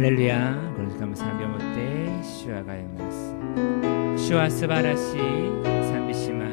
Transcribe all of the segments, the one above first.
할렐루야. 그러니까賛美を持って主をあがめます。主は素晴らしい。賛美します。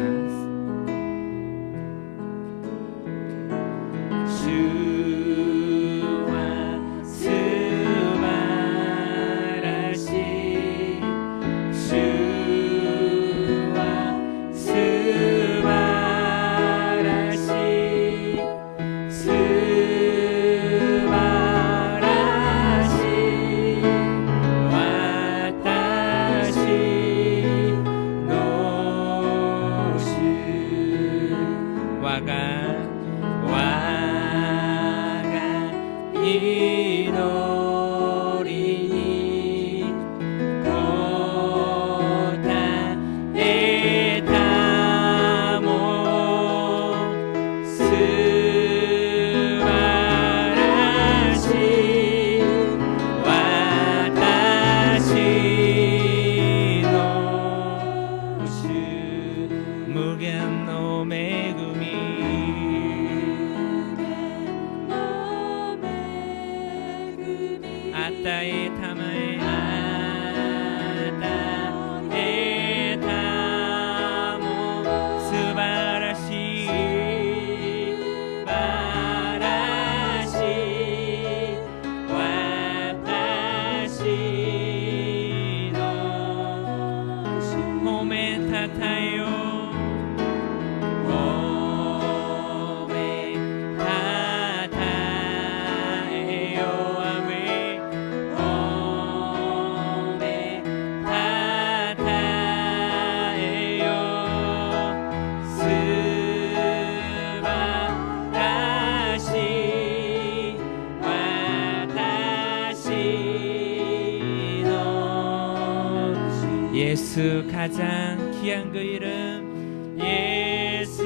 예수 가장 귀한 그 이름 예수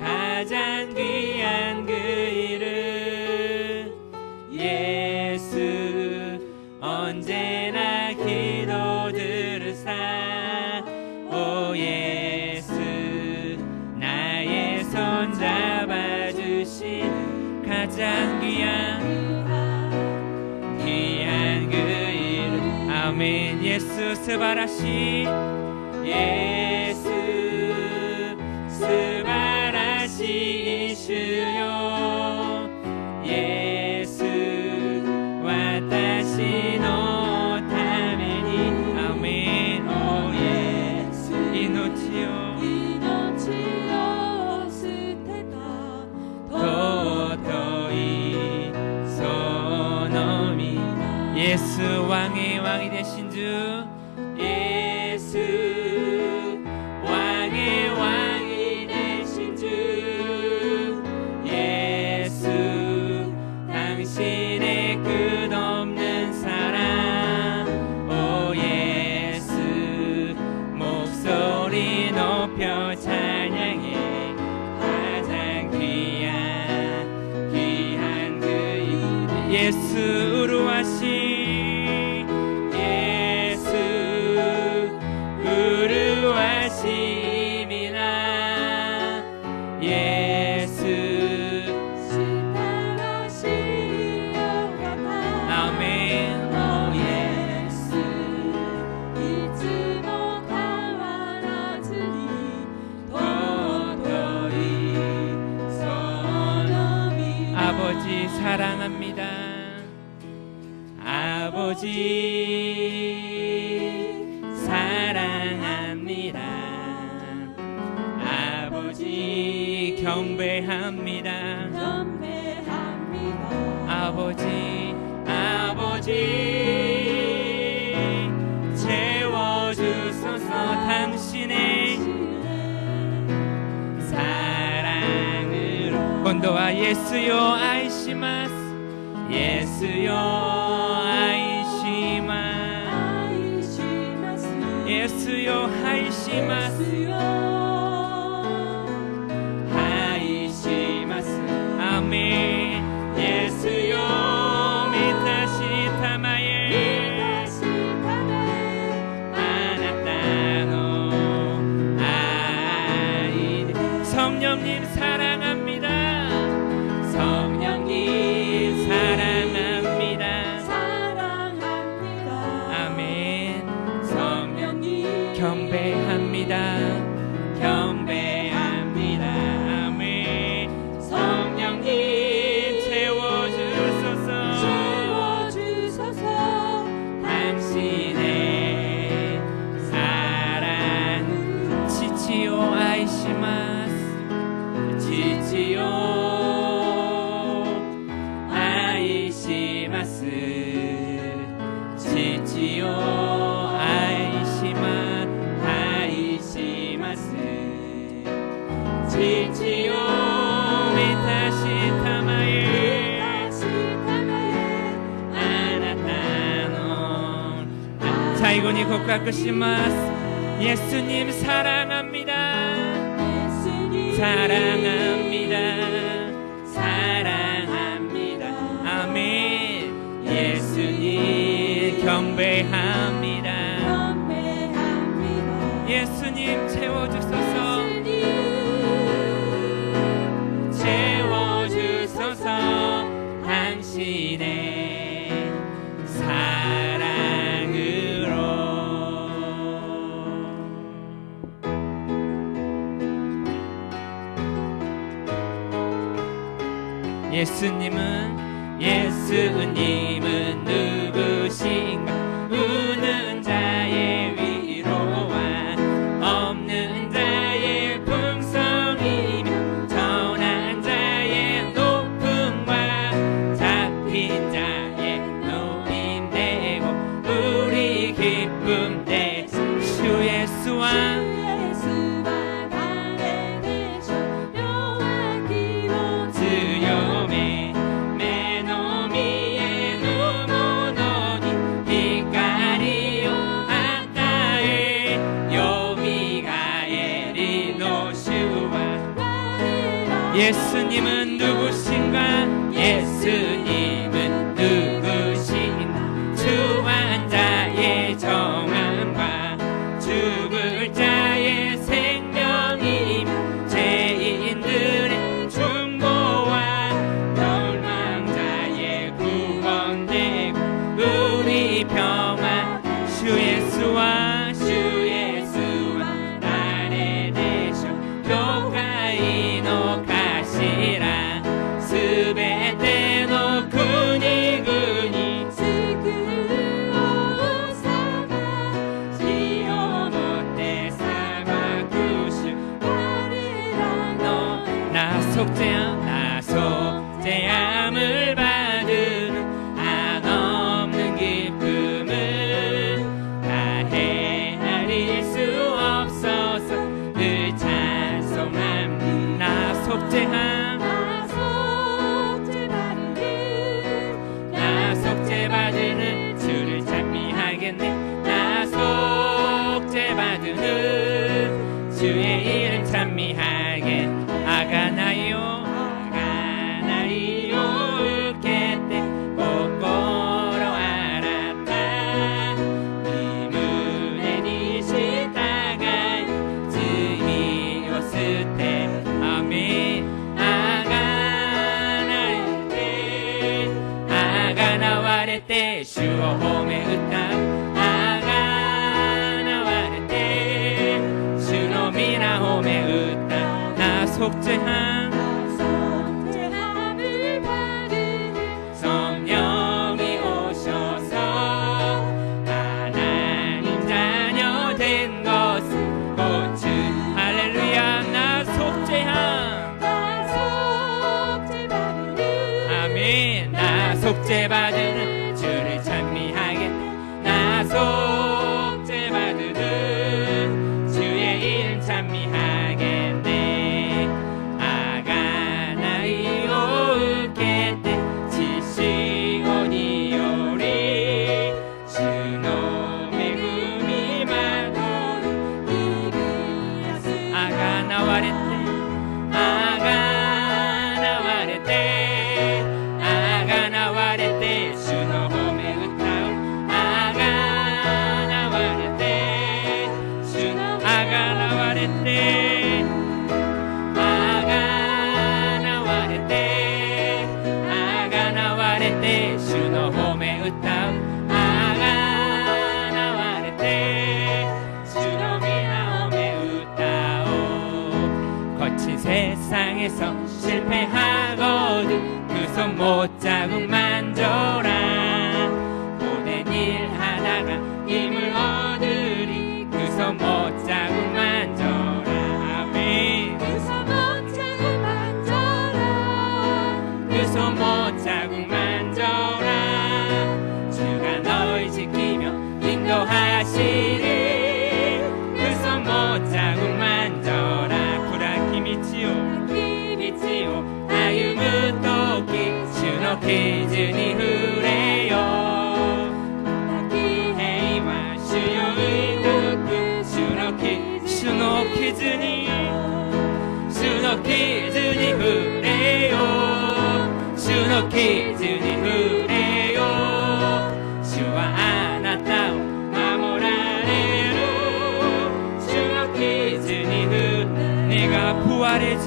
가장 귀한 그 이름 예수 언제나 기도 들으사 오 예수 나의 손 잡아주신 가장 귀한 그 이름 아멘 예수 素晴らしい 예수 素晴らしい主よ 예수 私のためにアメン 오 예수 命を捨てた尊いその身 예수 왕의 왕이 되신 주 예수 왕의 왕이 되신 주 예수 당신의 끝없는 사랑 오 예수 목소리 높여 찬양해 가장 귀한 그 이름 예수 의로하신 아버지 사랑합니다. 아버지 사랑합니다. 아버지 경배합니다. 아버지 채워주소서 당신의 사랑으로 본도와 예수요 아이시마스 예수요 아이시마스 예수요 아이시마스 아멘 예수요 미타시타마에 아나타노 아이 성령님 사랑합니다. 성령님 사랑합니다. 最後に告白します。イエス님 사랑합니다. 사랑합니다. 사랑합니다. 아멘. 예수님 경배합니다. 예수님 채워주소서. 채워주소서. 당신의 사랑으로. 예수님은 누구신가? 우는 자의 위로와 없는 자의 풍성이며 전한 자의 높음과 잡힌 자의 노임되고 우리 기쁨 대신 주 예수와 예수님은 누구신가? 예수님은 누구신가? 주한 자의 정함과 죽을 자의 생명이며 죄인들의 중보와 멸망자의 구원되고 우리 평화 주 예수와 나를 대셔 교회의すべての国々救う王様死をもって裁く主我らの나속죄함을 받은 한없는 기쁨을 다 헤아릴 수 없어서 늘 찬송합니다. 속죄받는 주를 찬미하겠네. 나 속죄받는 주의 이름 찬미하게. 아가나요 웃겠대心알았다. 이 문에 니시 따가이 주님이 오실 때 아멘. 아가나て主を褒め歌う。あがなわれて主の皆褒め歌う。나 속죄함을 받으니 성령이 오셔서 하나님 자녀 된 것은 곧 주. 할렐루야. 나 속죄함. 아멘. 나 속죄받은 주를 찬미하겠네. 나 속죄받은 주의 이름 찬미하겠네. 아가나이오 웃겠대 지시오니 요리 주놈의 금이 마도록 이그야스. 아가나와레떼 주の褒め歌う。あがなわれて主のあがなわれてあがなわれてあがなわれて主の褒め歌う。あがなわれて主の皆褒め歌おう。거친 세상에서 실패하거든 그 손 못 잡은 만져라. 고된 일 하다가 힘을 얻으리 그 손 못 잡은 만져라. 아멘. 그 손 못 잡은 만져라. 그 손 못 잡은 만져라. 주가 널 지키며 인도하시리 그 손 못 잡은 만져라. 구라키 미치오 の傷に触れよ平和主よ祝福主の傷に触れよ主の傷に触れよ主はあなたを守られる主の傷に触れ내가 부활해주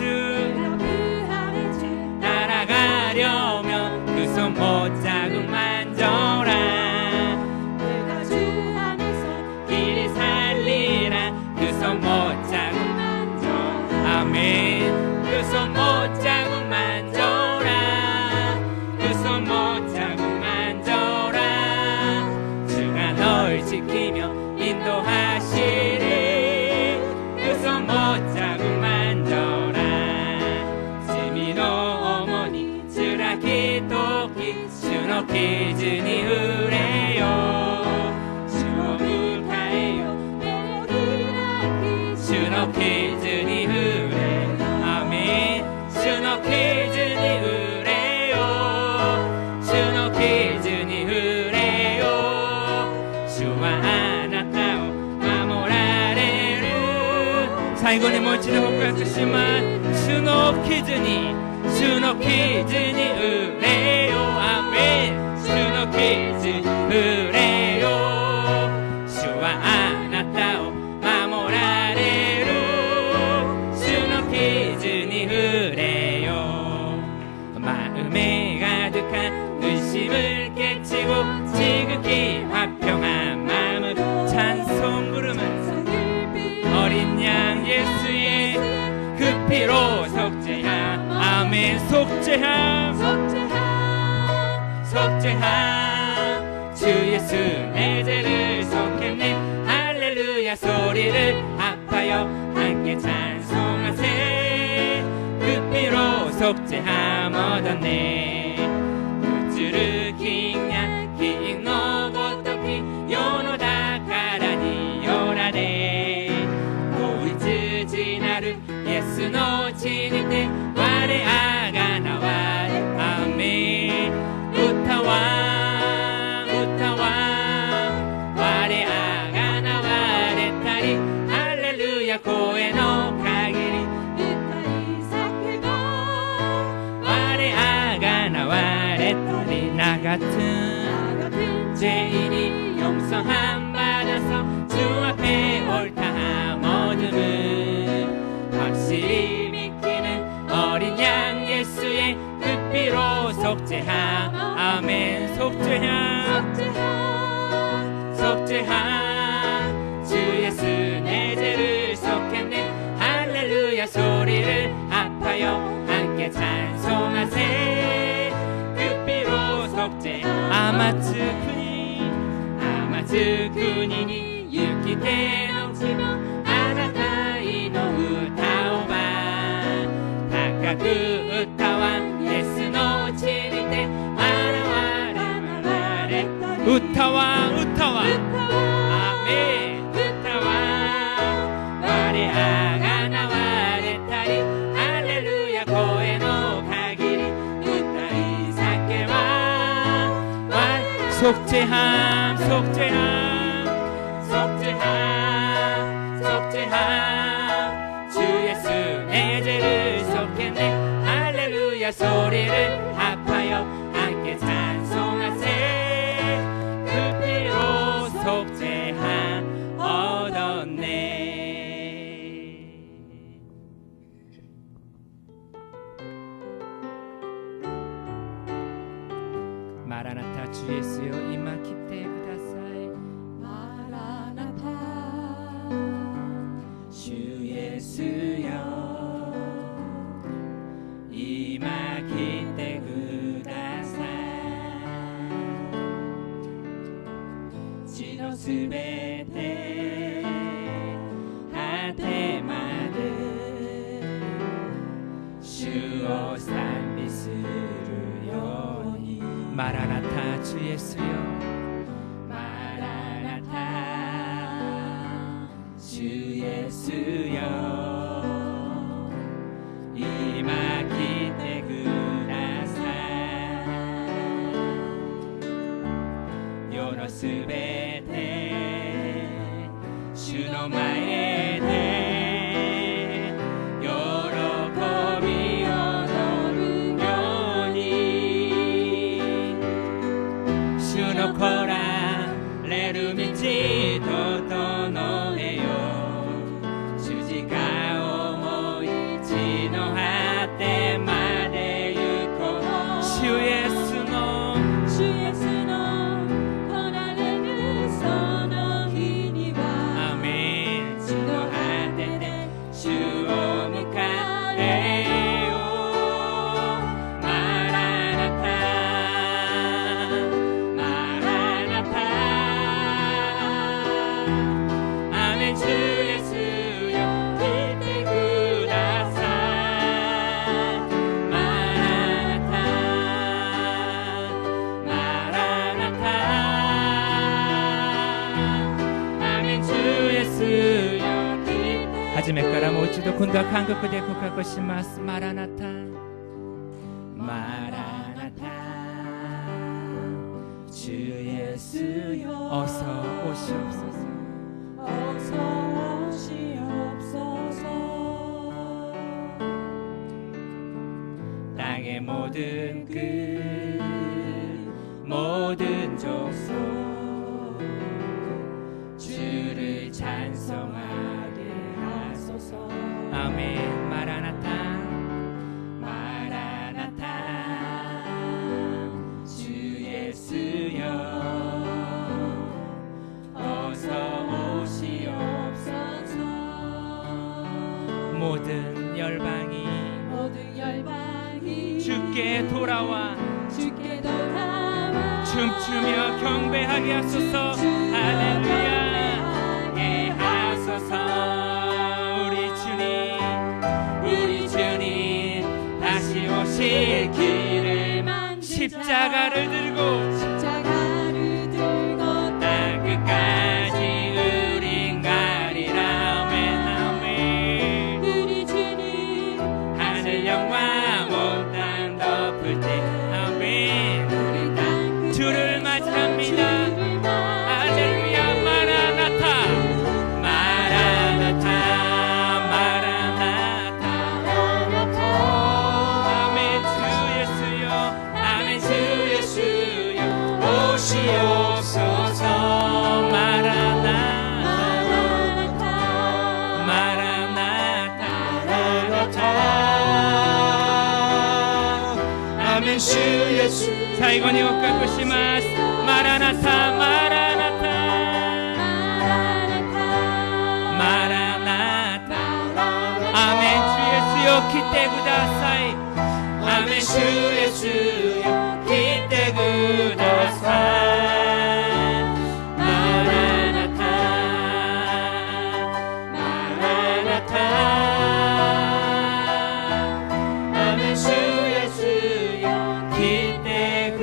날아가려면 그 손 못자국 만져라 그가 주 안에서 길을 살리라 그 손 못자국 만져라 아멘 그 손 못자국 만져라 그 손 못자국 만져라 주가 널 지키며 인도하시리 그 손 못자국 만져라 세미노 어머니 주라 기도기 주의傷に触れよ主を迎えよ目を開き主の傷に触れアメン主の傷に触れよ主の傷に触れよ主はあなたを守られる最後にもう一度告白します主の傷に触れよアメン主の傷に触れよ主はあなたを守られる主の傷に触れよ마음에 가득한 의심을 깨치고 지극히 화평한 마음으로 찬송 부르면서 어린 양 예수의 그 피로 속죄함 아멘 속죄함 주 예수 내 죄를 속했네 할렐루야 소리를 합하여 함께 찬송하세 그 피로 속죄함 얻었네 우주를 킹냥 킹のごとき世の宝によられ統一なるイエスの血にて我あがなわれアメン歌わ我あがなわれたりハレルヤ声の限り歌い叫ぼう我あがなわれたり나 같은 죄인이 용서함 받아서 주 앞에 옳다 모둠을 확실히 믿기는 어린 양 예수의 그 피로 속죄함 아멘 속죄함 주 예수 내 죄를 속했네 할렐루야 소리를 합하여 함께 찬송하세 그 피로 속죄 아마つ国に行きてのちもあなたいの歌をば高く歌わイエスの血にて現れ歌わアメン歌わ我あがなわれたりハレルヤ声の限り歌い叫ば속죄함 주 예수 내 죄를 속했네 할렐루야 소리를 합하여 함께 찬송하세 그 피로 속죄함 얻었네 마라나타 주 예수여 임마 기대 구다사이 마라나타 주 예수여 임마 기대 구다사이 지のすべて果てまで主を賛美するように마라나타 주 예수여 마라나타 주 예수여 임하기 때くださいすべて主の前で喜び踊るように主の来られる道整えよ十字架をもう一の果てまで行こう主イエスの来られるその日にはアメン地の果てで主を迎えようマラナタマラナタアメン主イエスよ来てくださいマラナタマラナタアメン主イエスよ来て初めからもう一度今度は韓国で告白しますマラナタマラナタ主イエスよ어서 오시옵소서 어서 오시옵소서 땅의 모든 끝 모든 족속 주를 찬송하게 하소서 아멘 마라나타 마라나타 주 예수여 어서 오시옵소서 모든 열방이 주께 돌아와 춤추며 경배하게 하소서 할렐루야 예 하소서 우리 주님 다시 오실 길을 십자가를 들고 땅 끝까지 우린 가리라 아멘 아멘 우리 주님 하늘 영광 온 땅 덮을 때 아멘 우리 땅 주를 맞이합니다 할렐루야 마라나타 마라나타 마라나타 아멘 주 예수여 아멘 주 예수여 오시옵소서 마라나타 마라나타 아멘 주 예수 最後にお告白しますマラナタマラナタマラナタアメン主イエスよ来てくださいアメン主イエスよ来てくださいマラナタマラナタアメン主イエスよ来てく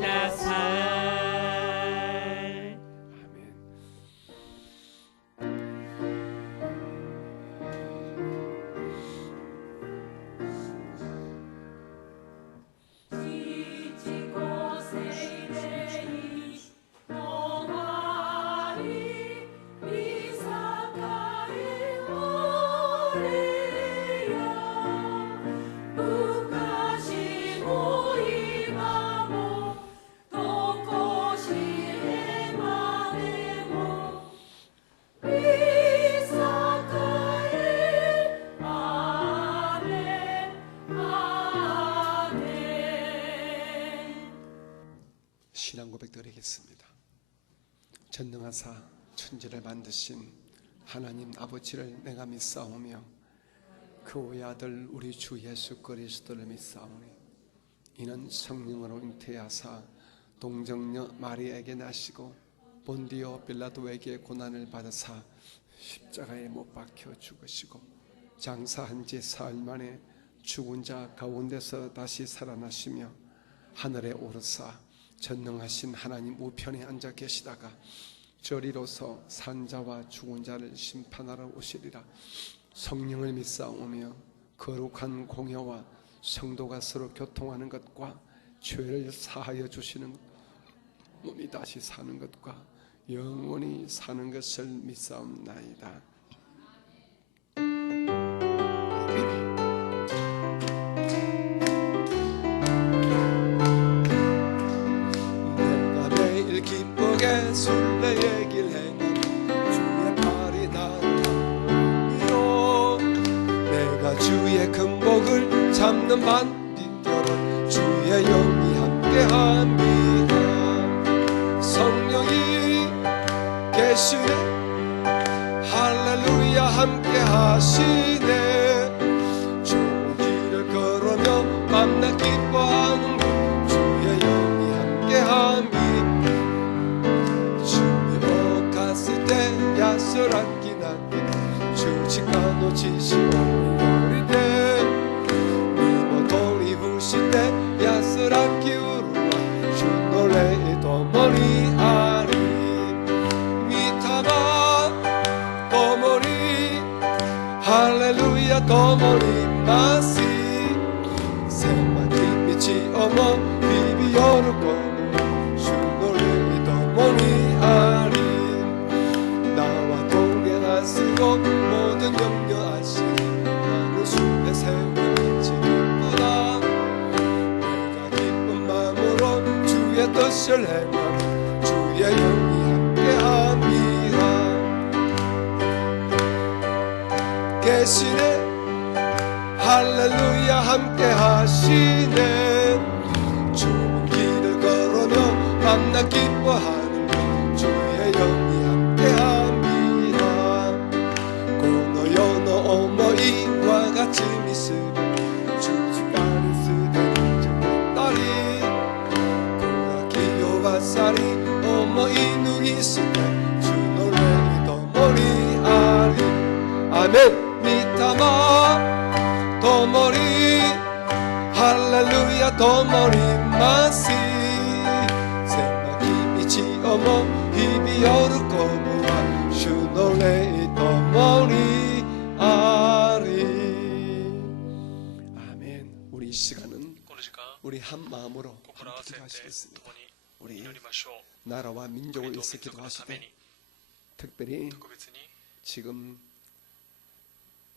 ださい신앙 고백드리겠습니다. 전능하사 천지를 만드신 하나님 아버지를 내가 믿사오며 그 외 아들 우리 주 예수 그리스도를 믿사오니 이는 성령으로 잉태하사 동정녀 마리아에게 나시고 본디오 빌라도에게 고난을 받으사 십자가에 못 박혀 죽으시고 장사한 지 사흘 만에 죽은 자 가운데서 다시 살아나시며 하늘에 오르사 전능하신 하나님 우편에 앉아 계시다가 저리로서 산자와 죽은 자를 심판하러 오시리라. 성령을 믿사오며 거룩한 공회와 성도가 서로 교통하는 것과 죄를 사하여 주시는 몸이 다시 사는 것과 영원히 사는 것을 믿사옵나이다. 내가 매일 기쁘게 술래 길 행하며 주의 팔이 나를 위로 내가 주의 큰 복을 잡는 반디결을 주의 영이 함께합니다. 성령이 계시네 할렐루야 함께 하시네 좋은 길을 걸으며 만나 기뻐하는 주의 영이 함께함이 주님 오갔을 때 야스란기 나기 주직가 놓치시고 우리대 미모 돌이 부실 때 야스란기 우르와 주 놀래 도머리 아리 미타마 도머리 할렐루야 도머리 마시 세마 김미치 어머 비비어르고 주 놀래 도머리 아리 나와 동행하시고 모든 염려하시니 나는 숲에 세우지 기쁘다 내가 기쁜 마음으로 주의 뜻을 행하며 주의 영이 함께합니다. 계시네 할렐루야 함께하시네 좋은 길을 걸으며 만나 기뻐하는 주의 영이 함께합니다. 고노 요노 오모이와 같이 미스리 주직가리 쓰되 저딸이 고라기 요바사리 오모이 누이스네 주 놀래 도머리 아리 아멘. 미타마 도머리 할렐루야 도머리 마시 세마 기미치 어머 히비어르 고부와 슈놀레 도머리 아리. 아멘. 우리 이 시간은 この時間 우리 한 마음으로 心合わせ 함께 て 기도하시겠습니다. 共に 우리 祈りましょう。 나라와 민족을 国 위해서 と民族のため 기도하시되 に 특별히 特別に 지금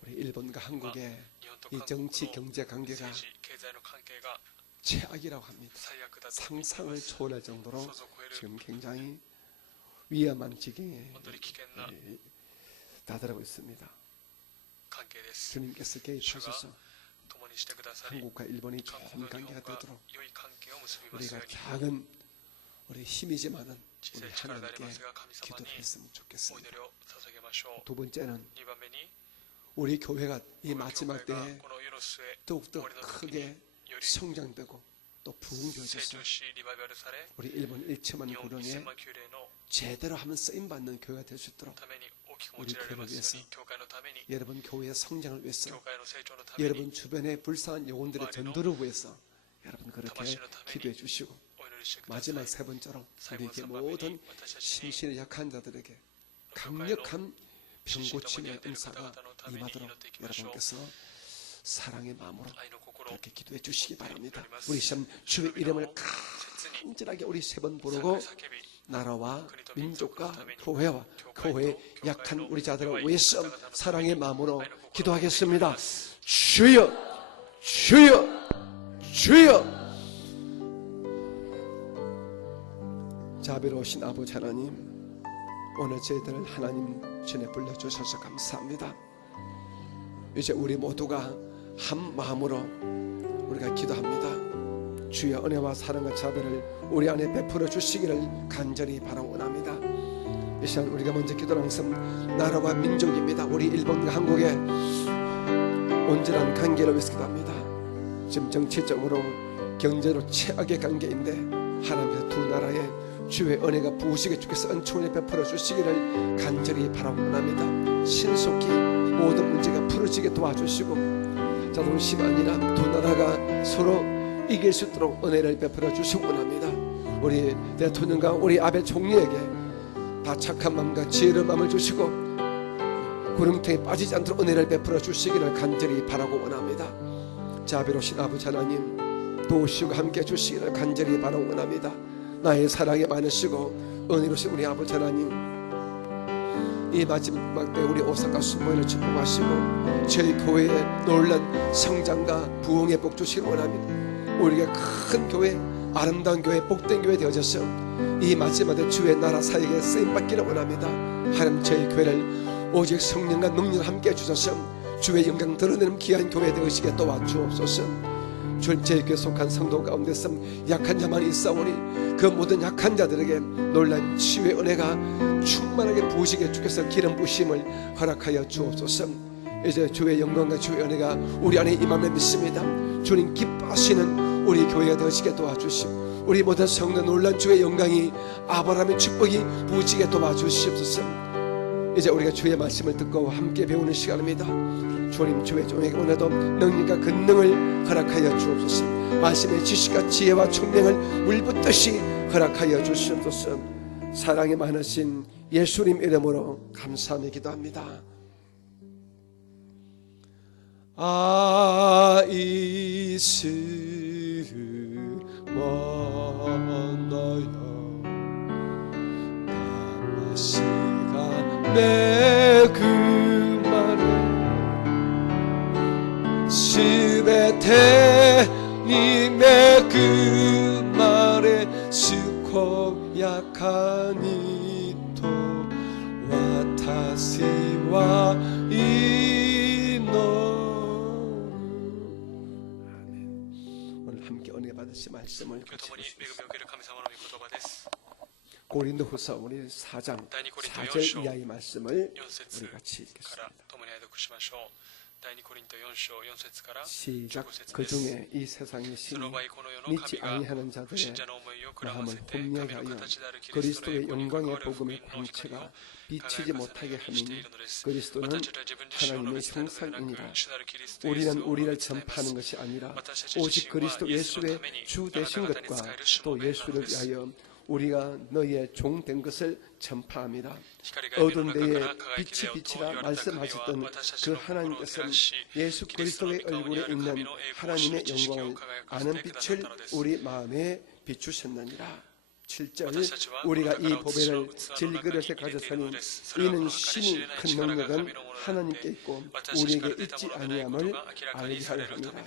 우리 일본과 한국의 日本と 이 韓国 정치 の 경제 관계가 政治経済の関係が 최악이라고 합니다. 最悪だと 상상을 초월할 정도로 想像を超える 지금 굉장히 위험한 지경에 本当に危険な 다다르고 있습니다. 関係です。 주님께서 개입하셔서 共にしてくださり、 한국과 일본이 韓 좋은 国と日 관계가 本が 되도록 良い関係を結びますよ 우리가 うに、 작은 우리 힘이지만은 小 우리 さい力であり 하나님께 ますが、神様 기도를 に 했으면 お 좋겠습니다. 祈りを捧げましょう。 두 번째는 2番目に、 우리 교회가 이 この教会 마지막 が 때에 この世の末、 더욱더 終わりの時に 크게 より 성장되고 또 成 부흥되어져서 長し、リバイバルされ、 우리 일본 1천만 日本 구령에 1000万級霊の 제대로 하면 쓰임받는 교회가 될 수 있도록 ために大きく用いられますように、教会のために、 여러분 교회의 성장을 위해서 教会の成長のために、 여러분 주변의 불쌍한 영혼들의 전도를 위해서 여러분 그렇게 기도해 주시고 お祈りしてください。 마지막 세 번째로 最後の 우리에게 3番目に 모든 私たちに 심신의 약한 자들에게 강력한 병고침의 은사가 임하도록 여러분께서 사랑의 마음으로 愛の心を 그렇게 기도해 주시기 바랍니다. 우리 시험 주의 이름을 切に 간절하게 우리 세 번 부르고 叫び、 나라와 민족과 교회와 교회의 약한 우리 자들을 위해서 사랑의 마음으로 기도하겠습니다. 주여 주여 주여. 자비로우신 아버지 하나님, 오늘 저희들을 하나님 전에 불러주셔서 감사합니다. 이제 우리 모두가 한 마음으로 우리가 기도합니다. 주의 은혜와 사랑과 자비를 우리 안에 베풀어 주시기를 간절히 바라옵니다. 이 시간 우리가 먼저 기도하는 것은 나라와 민족입니다. 우리 일본과 한국의 온전한 관계를 위해서 기도합니다. 지금 정치적으로 경제로 최악의 관계인데 하나님께서 두 나라의 주의 은혜가 부으시게 주께서 은총을 베풀어 주시기를 간절히 바라옵니다. 신속히 모든 문제가 풀어지게 도와주시고 자존심 아니라 두 나라가 서로 이길 수 있도록 은혜를 베풀어 주시기 원합니다. 우리 대통령과 우리 아베 총리에게 다 착한 마음과 지혜로운 마음을 주시고 구름통에 빠지지 않도록 은혜를 베풀어 주시기를 간절히 바라고 원합니다. 자비로우신 아버지 하나님, 도우시고 함께 주시기를 간절히 바라고 원합니다. 나의 사랑이 많으시고 은혜로우신 우리 아버지 하나님, 이 마지막 때 우리 오사카 순모회를 축복하시고 저희 교회의 놀란 성장과 부흥의 복 주시길 원합니다. 우리가 큰 교회, 아름다운 교회, 복된 교회 되어져서 이 마지막 때 주의 나라 사역에 쓰임받기를 원합니다. 하나님, 저희 교회를 오직 성령과 능력을 함께 해주셔서 주의 영광 드러내는 귀한 교회 되시게 도와주옵소서. 저희 교회 속한 성도 가운데서 약한 자만 있사오니 그 모든 약한 자들에게 놀란 치유의 은혜가 충만하게 부으시게 주께서 기름 부심을 허락하여 주옵소서. 이제 주의 영광과 주의 은혜가 우리 안에 임함을 믿습니다. 주님 기뻐하시는 우리 교회가 되시게 도와주시고 우리 모든 성도 놀란 주의 영광이 아브라함의 축복이 부으시게 도와주시옵소서. 이제 우리가 주의 말씀을 듣고 함께 배우는 시간입니다. 주님, 주의 종에게 오늘도 능력과 권능을 허락하여 주옵소서. 말씀의 지식과 지혜와 총명을 물붓듯이 허락하여 주시옵소서. 사랑이 많으신 예수님 이름으로 감사하며 기도합니다. 아이스마나야 다마시가 내 그 말을 스베테님의 그 말에 스코 약하니토 와타시와 이노. 오늘 함께 은혜 받으신 말씀을 고린도후서 우리 4장 4절 이하의 말씀을 우리 같이 읽겠습니다. 시작. 그 중에 이 세상의 신이 믿지 아니하는 자들의 마음을 혼미하게 하여 그리스도의 영광의 복음의 광채가 비치지 못하게 하니 그리스도는 하나님의 형상이니라. 우리는 우리를 전파하는 것이 아니라 오직 그리스도 예수의 주 되신 것과 또 예수를 위하여 우리가 너희의 종 된 것을 전파합니다. 어두운 데에 빛이 비치라 말씀하셨던 그 하나님께서는 예수 그리스도의 얼굴에 있는 하나님의 영광을 아는 빛을 우리 마음에 비추셨느니라. 7절. 우리가 이 보배를 질그릇에 가졌으니 이는 신이 큰 능력은 하나님께 있고 우리에게 있지 아니함을 알게 하려 합니다.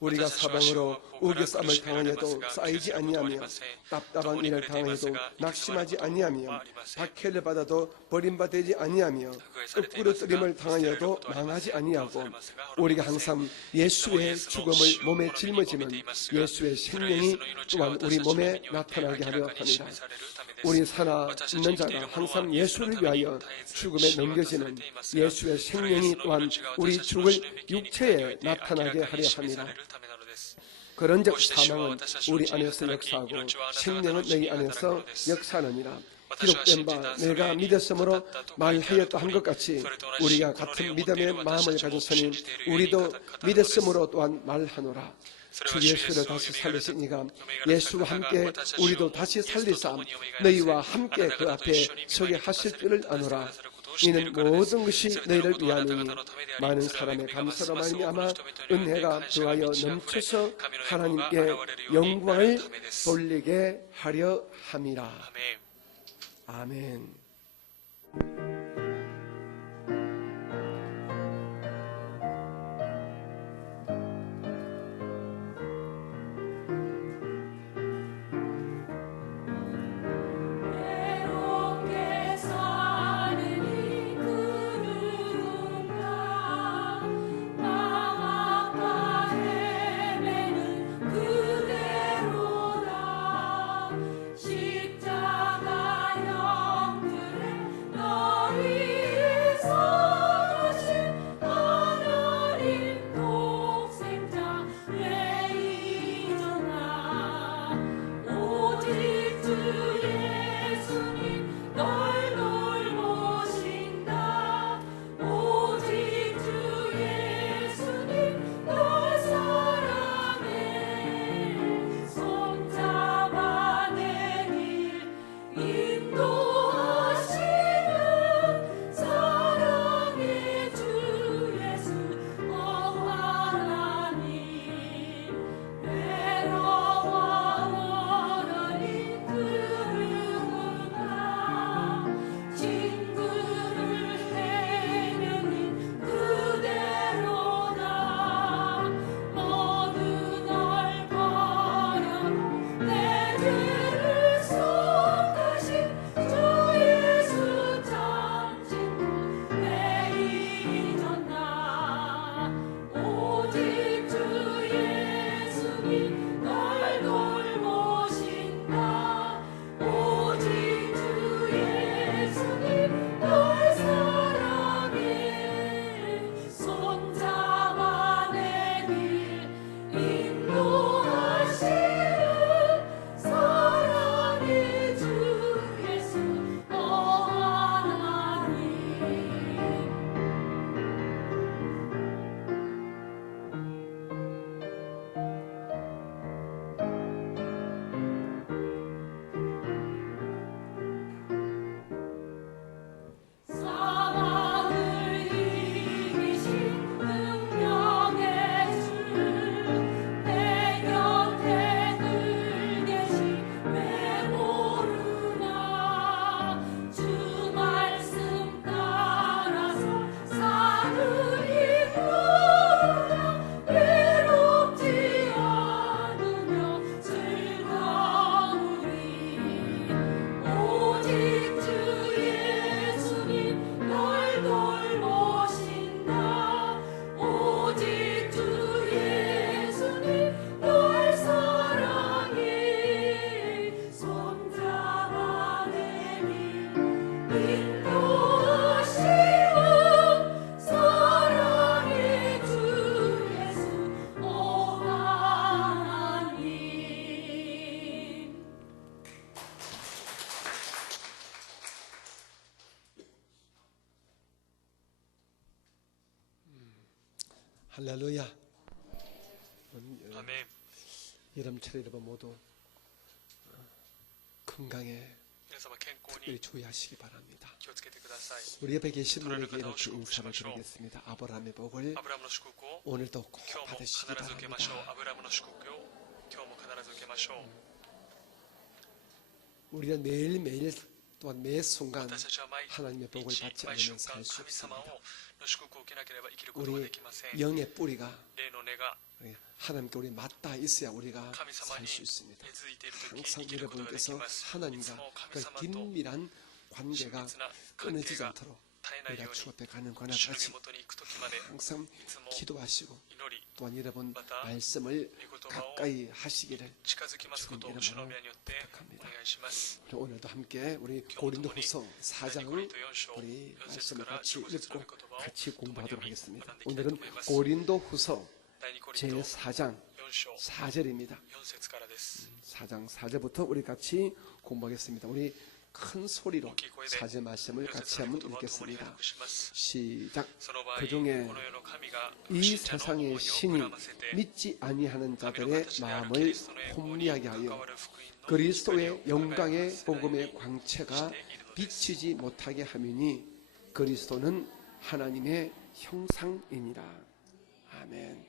우리가 사방으로 우겨쌈을 당하여도 쌓이지 아니하며 답답한 일을 당하여도 낙심하지 아니하며 박해를 받아도 버림받지 아니하며 끄꾸러뜨림을 당하여도 망하지 아니하고 우리가 항상 예수의 죽음을 몸에 짊어지면 예수의 생명이 또한 우리 몸에 나타나게 하려 합니다. 우리 살아 있는 자가 항상 예수를 위하여 죽음에 넘겨지는 예수의 생명이 또한 우리 죽을 육체에 나타나게 하려 합니다. 그런즉 사망은 우리 안에서 역사하고 생명은 너희 안에서 역사하느니라. 기록된 바 내가 믿었으므로 말하였다 한 것 같이 우리가 같은 믿음의 마음을 가졌으니 우리도 믿었으므로 또한 말하노라. 주 예수를 다시 살리신 이가 예수와 함께 우리도 다시 살리사 너희와 함께 그 앞에 서게 하실 줄을 아노라. 이는 모든 것이 너희를 위하노니 많은 사람의 감사로 말미암아 은혜가 더하여 넘쳐서 하나님께 영광을 돌리게 하려 함이라. 아멘. 십자가 영들의 할렐루야. アメン。 여름철에 여러분 모두 건강에 皆様健康 특별히 に 주의하시기 바랍니다. 気をつけてください。 우리 옆에 계신 분에게 이렇게 인사를 드리겠습니다. 아브라함의 복을 アブラムの祝福を 오늘도 꼭 今日も必 받으시기 ず受けましょう。ア 바랍니다. ブラムの祝福を今日も必ず受けましょう。 우리는 매일매일 또한 매 순간 私たちは毎 하나님의 복을 日 받지 毎瞬 않으면 間 살 수 神様 없습니다. の祝福を受けなければ生きることがで 우리 きません。 영의 뿌리가 霊の根が 하나님께 우리 맞닿아 있어야 우리가 神様 살 に 수 根 있습니다. 付いているとき 항상 生きることができ 여러분께서 ます。いつ 하나님과 も 그 神様と 긴밀한 親 관계가 密な関係 끊어지지 が 않도록 絶えない 우리가 ように 추업해 가는 거나 主の 같이 身元に行くときまでい 항상 つも 기도하시고 祈り 또한 여러분 맞다. 말씀을 御言葉を 가까이 하시기를 近づきますことを主の宮によってお願いします。 오늘도 함께 우리 고린도후서 4장을 우리 말씀을 같이 읽고 같이 공부하도록 하겠습니다. 오늘은 고린도후서 第2コリント 제4장 4章 4절입니다. 4節からです。 4장 4절부터 우리 같이 공부하겠습니다. 우리 큰 소리로 4절 말씀을 4 같이 節の 한번 言葉を共に 읽겠습니다. 拝読します。 시작. その場合、 그 중에 この世の神が 이 信者の思い 세상의 を 신이 膨らませて 믿지 아니하는 神の 자들의 形であるキ 마음을 リストの栄光に 혼미하게 関 하여 わる福音の 그리스도의 光を 영광의 輝かせない 복음의 ように 광채가 しているのです。 비치지 못하게 하미니 그리스도는 하나님의 형상이니라. 아멘.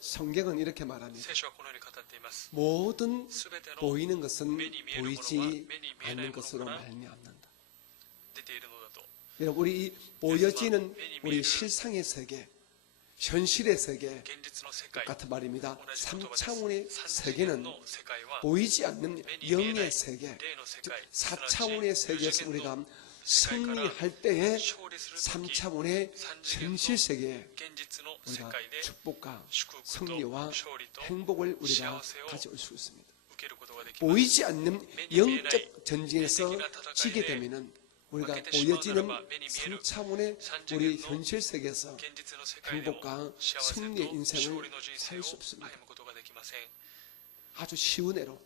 성경은 이렇게 말합니다. 聖書はこのように語っています。 모든 すべての 보이는 것은 目に見えるものは 보이지 目に見えない 않는 もの 것으로 から 말미암는다. 出ているのだと。 여러분 우리 이 보여지는 우리 실상의 세계, 현실의 세계 現実の世界、 같은 말입니다. 同じ言葉です。 3차원의 三次元 세계는 の世界は 보이지 않는 目に見えない 영의 세계, 霊の世 즉 界、 4차원의 すなわち 세계에서 有次元 우리가 の世界から 승리할 때에 勝利するとき、 3차원의 三次元の 현실 세계에 現実の世 우리가 界で 축복과 祝福と 승리와 勝利と 행복을 우리가 幸せを 가져올 수 있습니다. 受けることができます。 보이지 않는 영적 전쟁에서 지게 되면은 우리가 보여지는 3차원의 우리 현실 세계에서 現実の世界でも 행복과 幸せと 승리의 인생을 勝利の人生 살 を 수 없습니다. 歩むことができません。 아주 쉬운 예로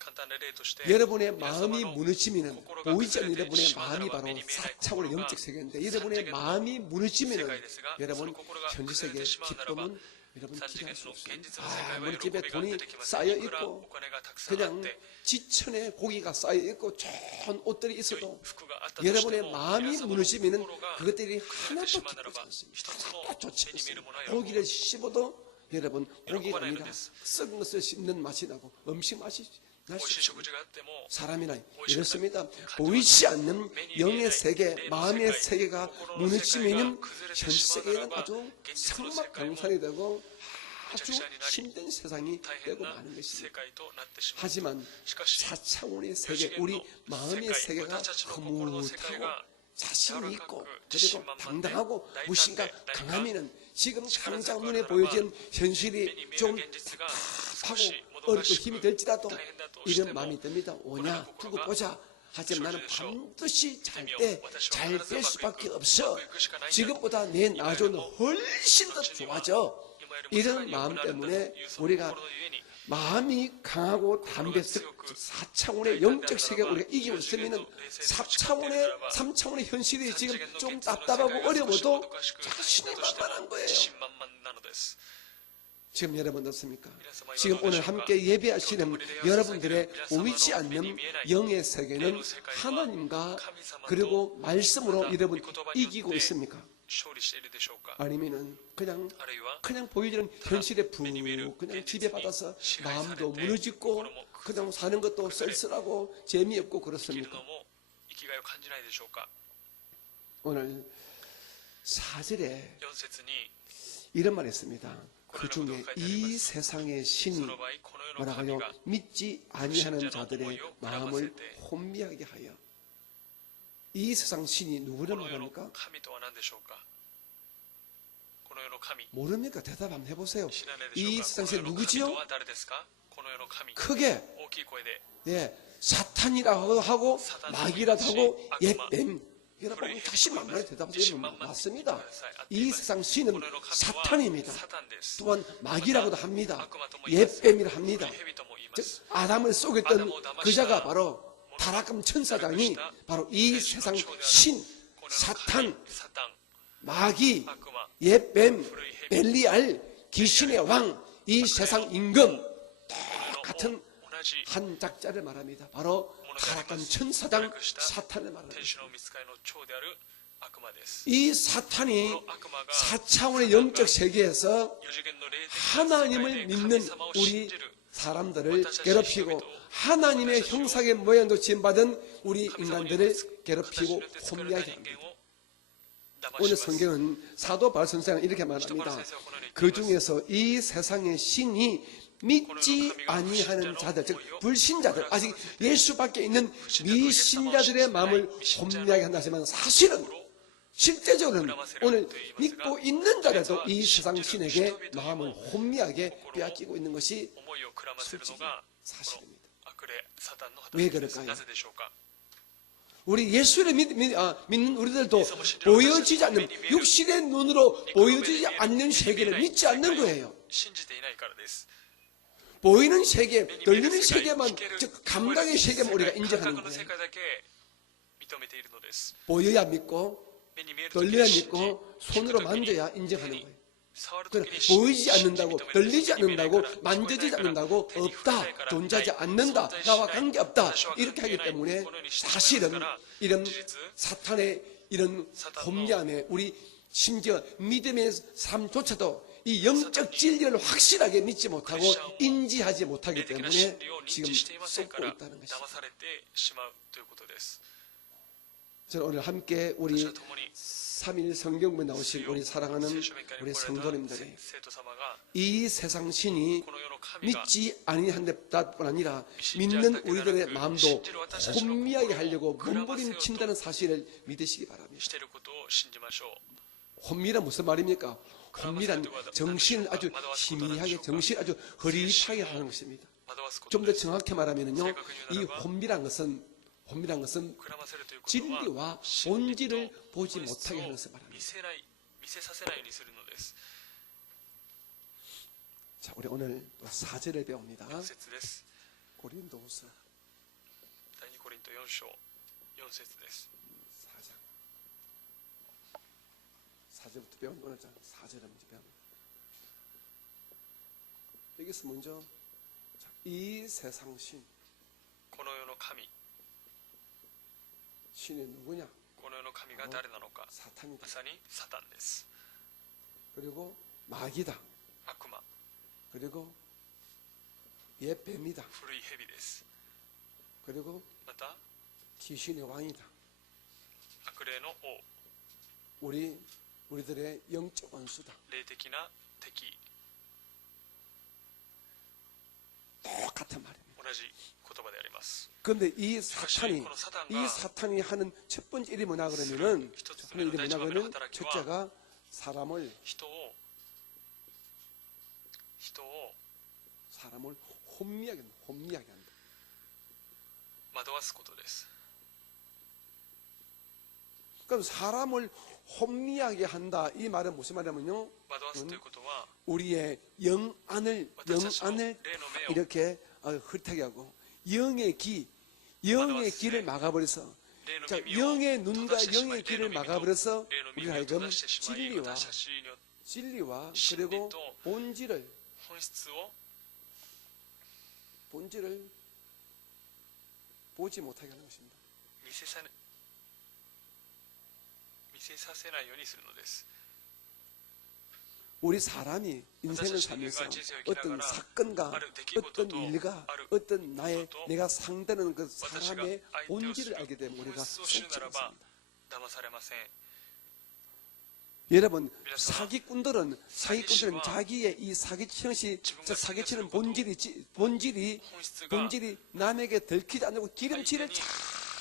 簡単な例として 여러분의 皆様 마음이 の 무너지면은心が 보이지 않는 崩れて 여러분의 しまうな 마음이 らば 바로 目に見えない 4차원의 心が 영적 세계인데 三 여러분의 次元の 마음이 世 무너지면은 界ですが、そ 여러분 の心が 현실 崩れ 세계 てしまうならば 기쁨은 여러분 三次 기대할 元 수 の 없습니다. 現実の世界は 아무리 喜び 집에 が 돈이 出てきませ 쌓여 ん。いくら 있고 お金がたくさんあっ 그냥 て 지천에 고기가 쌓여 있고 좋은 옷들이 良い 있어도 服があったとして 여러분의 も 마음이 皆様の 무너지면은 心が 그것들이 崩れてし 하나도 まうなら 기쁘지 ば 않습니다. 一つも 하나도 좋지 目に見える 않습니다. ものは喜び 고기를 씹어도 여러분 고기가 욕하는 아니라 거です. 썩은 것을 씹는 맛이 나고 음식 맛이 날 美味 수 しい食 있습니다. 事があっても 사람이나 美味しく 이렇습니다. 感じます. 보이지 않는 目に見えない 영의 세계, 霊の 마음의 世界 세계가 心の世界が 무너지면 崩れて 현 しまうなら 세계는 ば 아주 現実の世界も 상막강산이 되고 아주 めちゃくちゃになり 힘든 세상이 大 되고 変な 마는 世 것입니다. 界となってしまう。 하지만 しかし 4차원의 4 세계, 次元 우리 の 마음의 世界 세계가 私たちの心の世界 흐뭇하고 が 자신이 있고 자신이 그리고 있고, 당당하고 나이탄데, 무엇인가 나이탄데, 강하면은 지금 시간을 당장 쌓고 눈에 하다가 보여지는 현실이 目に見え 좀 る現実が 하고 少しもど 어렵고 かしく 힘이 들지라도 大変だとして 이런 も 마음이 듭니다. 오냐 두고 보자. 하지만 나는 반드시 잘 때 잘 될 수밖에 없어. 지금보다 내 나중은 훨씬 더 좋아져. 이런 마음 때문에 우리가 마음이 강하고 담대성 4차원의 영적 세계 우리가 이기고 있으면 3차원의 현실이 지금 좀 답답하고 어려워도 자신이 만만한 거예요. 지금 여러분 어떻습니까? 지금 오늘 함께 예배하시는 여러분들의 보이지 않는 영의 세계는 하나님과 그리고 말씀으로 여러분 이기고 있습니까? 아니면은 그냥 보여지는 현실에 푹 그냥 지배받아서 마음도 무너지고 그냥 사는 것도 쓸쓸하고 재미없고 그렇습니까? 오늘 4절에 이런 말이 있습니다. 그 중에 이 세상의 신이 뭐라고요? 믿지 아니하는 자들의 마음을 혼미하게 하여. 이 세상 신이 누구를 말합니까? 모릅니까? 대답 한번 해보세요. 이 세상 신 누구지요? 크게 사탄이라고 하고 마귀라고 하고 옛뱀. 여러분 다시 만만히 대답하세요. 맞습니다. 이 세상 신은 사탄입니다. 또한 마귀라고도 합니다. 옛뱀이라 합니다. 즉 아담을 속였던 그 자가 바로 타락한 천사장이 바로 이 세상 신 사탄 마귀, 悪魔 옛뱀, 벨리알, 귀신의 왕, 이 세상 임금 の 같은 同じ 한 작자를 말합니다. 바로 타락한 천사장 사탄을 말합니다. 天使の御使いの長である悪魔です。 이 사탄이 この悪魔が 4차원의 영적 세계에서 4次元の霊的 하나님을 世界で 믿는 神様を 우리 信じる 사람들을 괴롭히고 하나님의 형상의 모양도 지음받은 우리 인간들을 괴롭히고 혼미하게 합니다. 오늘 성경은 사도 바울 선생은 이렇게 말합니다. 그 중에서 이 세상의 신이 믿지 아니하는 자들, 즉 불신자들, 아직 예수밖에 있는 미신자들의 마음을 혼미하게 한다 하지만 사실은 실제적으로는 오늘 믿고 있는 자라도 이 세상 신에게 마음을 혼미하게 빼앗기고 있는 것이 思いをくらませるの 솔직히 が 사실입니다. 悪霊サタンの 왜 働きです。 그럴까요? なぜでしょうか。 우리 예수를 믿는 우리들도 보여지지 않는 육신의 눈으로 보여지지 않는 세계를 믿지 않는 거예요. 信じていないからです。 보이는 세계, 들리는 세계만, 즉 감각의 세계만 우리가 感 인정하는 覚の世 거예요. 界だけ認めているのです。 보여야 믿고 目に見える時 들려야 に信じ 믿고 손으로 만져야 인정하는 거예요. 触る 그러나 時に信じ 보이지 않는다고, 認める 들리지 目に見えない 않는다고, から 만져지지 않는다고 手に触れない 없다, から 존재하지 ない 않는다, 存在し 나와 ない 관계없다 私は 이렇게 関係 하기 ない 때문에 このようにしてしまいます 사실은 から 이런 事実 사탄의 이런 사탄의 혼미함에 우리 심지어 믿음의 삶조차도 이 영적 진리를 확실하게 믿지 못하고 인지하지 못하기 霊的な 때문에 真理を認 지금 知していませんか 쏟고 ら 있다는 것입니다. 騙されてしまうということです。 저는 오늘 함께 우리 私は共に 3일 성경부에 나오신 우리 사랑하는 聖書勉強に 우리 来られた 성도님들이 生徒様が 이 세상 신이 この世の神が 믿지 아니한 데뿐 아니라 믿는 우리들의 마음도 혼미하게 하려고 몸부림친다는 사실을 믿으시기 바랍니다. していることを信じましょう。 혼미란 무슨 말입니까? 혼미란 정신을 아주 희미하게, 정신을 아주 흐릿하게 하는 것입니다. 惑わすこと 좀 더 정확히 말하면요, 이 正確に言うならば 혼미란 것은 くらませるということは 진리와 真理と 본질을 보지 本質 못하게 を 하는 것을 見 말합니다. せさせないようにするのです。 자, 우리 오늘 또 4절을 배웁니다. 4節です。 고린도후서 第2コリント4章4節です。 4장 4절부터 배우는 오늘 4절을 먼저 배웁니다. 여기서 먼저 이 세상 신, この世の神、 신이 누구냐? この世の神が誰なのか、 사탄이다. まさにサタンです。 그리고 마귀다. 悪魔、 그리고 옛뱀이다. 古い蛇です。 그리고 また 귀신의 왕이다. 悪霊の王、 우리들의 영적 원수다. 霊的な敵、 똑같은 말입니다. 同じ言葉であります。 그런데 이 사탄이 하는 첫 번째 일이 뭐냐 그러면은, 하는 일이 뭐냐 그러면 첫째가 사람을 人を 혼미하게 한다. 惑わすことです。 그럼 사람을 혼미하게 한다. 이 말은 무슨 말이냐면요, 惑わすということは 우리의 영 안을 이렇게 흐릿하게 하고 영의 길을 막아버려서, 霊の 자, 耳を 영의 閉 눈과 ざしてしま 영의 い、霊 길을 の耳と 막아버려서 霊の 우리 耳を 하여금 閉ざしてしまい、 진리와 私たちに 진리와 진리 그리고 또 본질을 本質を 보지 못하게 하는 것입니다. 見せさせないようにするのです。 우리 사람이 인생을 살면서 어떤 사건과 어떤 일과 어떤 내가 상대하는 그 私が 사람의 相手を 본질을 알게 되면 本 우리가 質を知る 속지 ならば 않습니다. 騙されません。 여러분, 그래서 사기꾼들은 사기씨와 자기의 이 사기치는 지금과 사기치는 생각하는 본질이 本質が 본질이 남에게 들키지 않고 기름칠을 相手に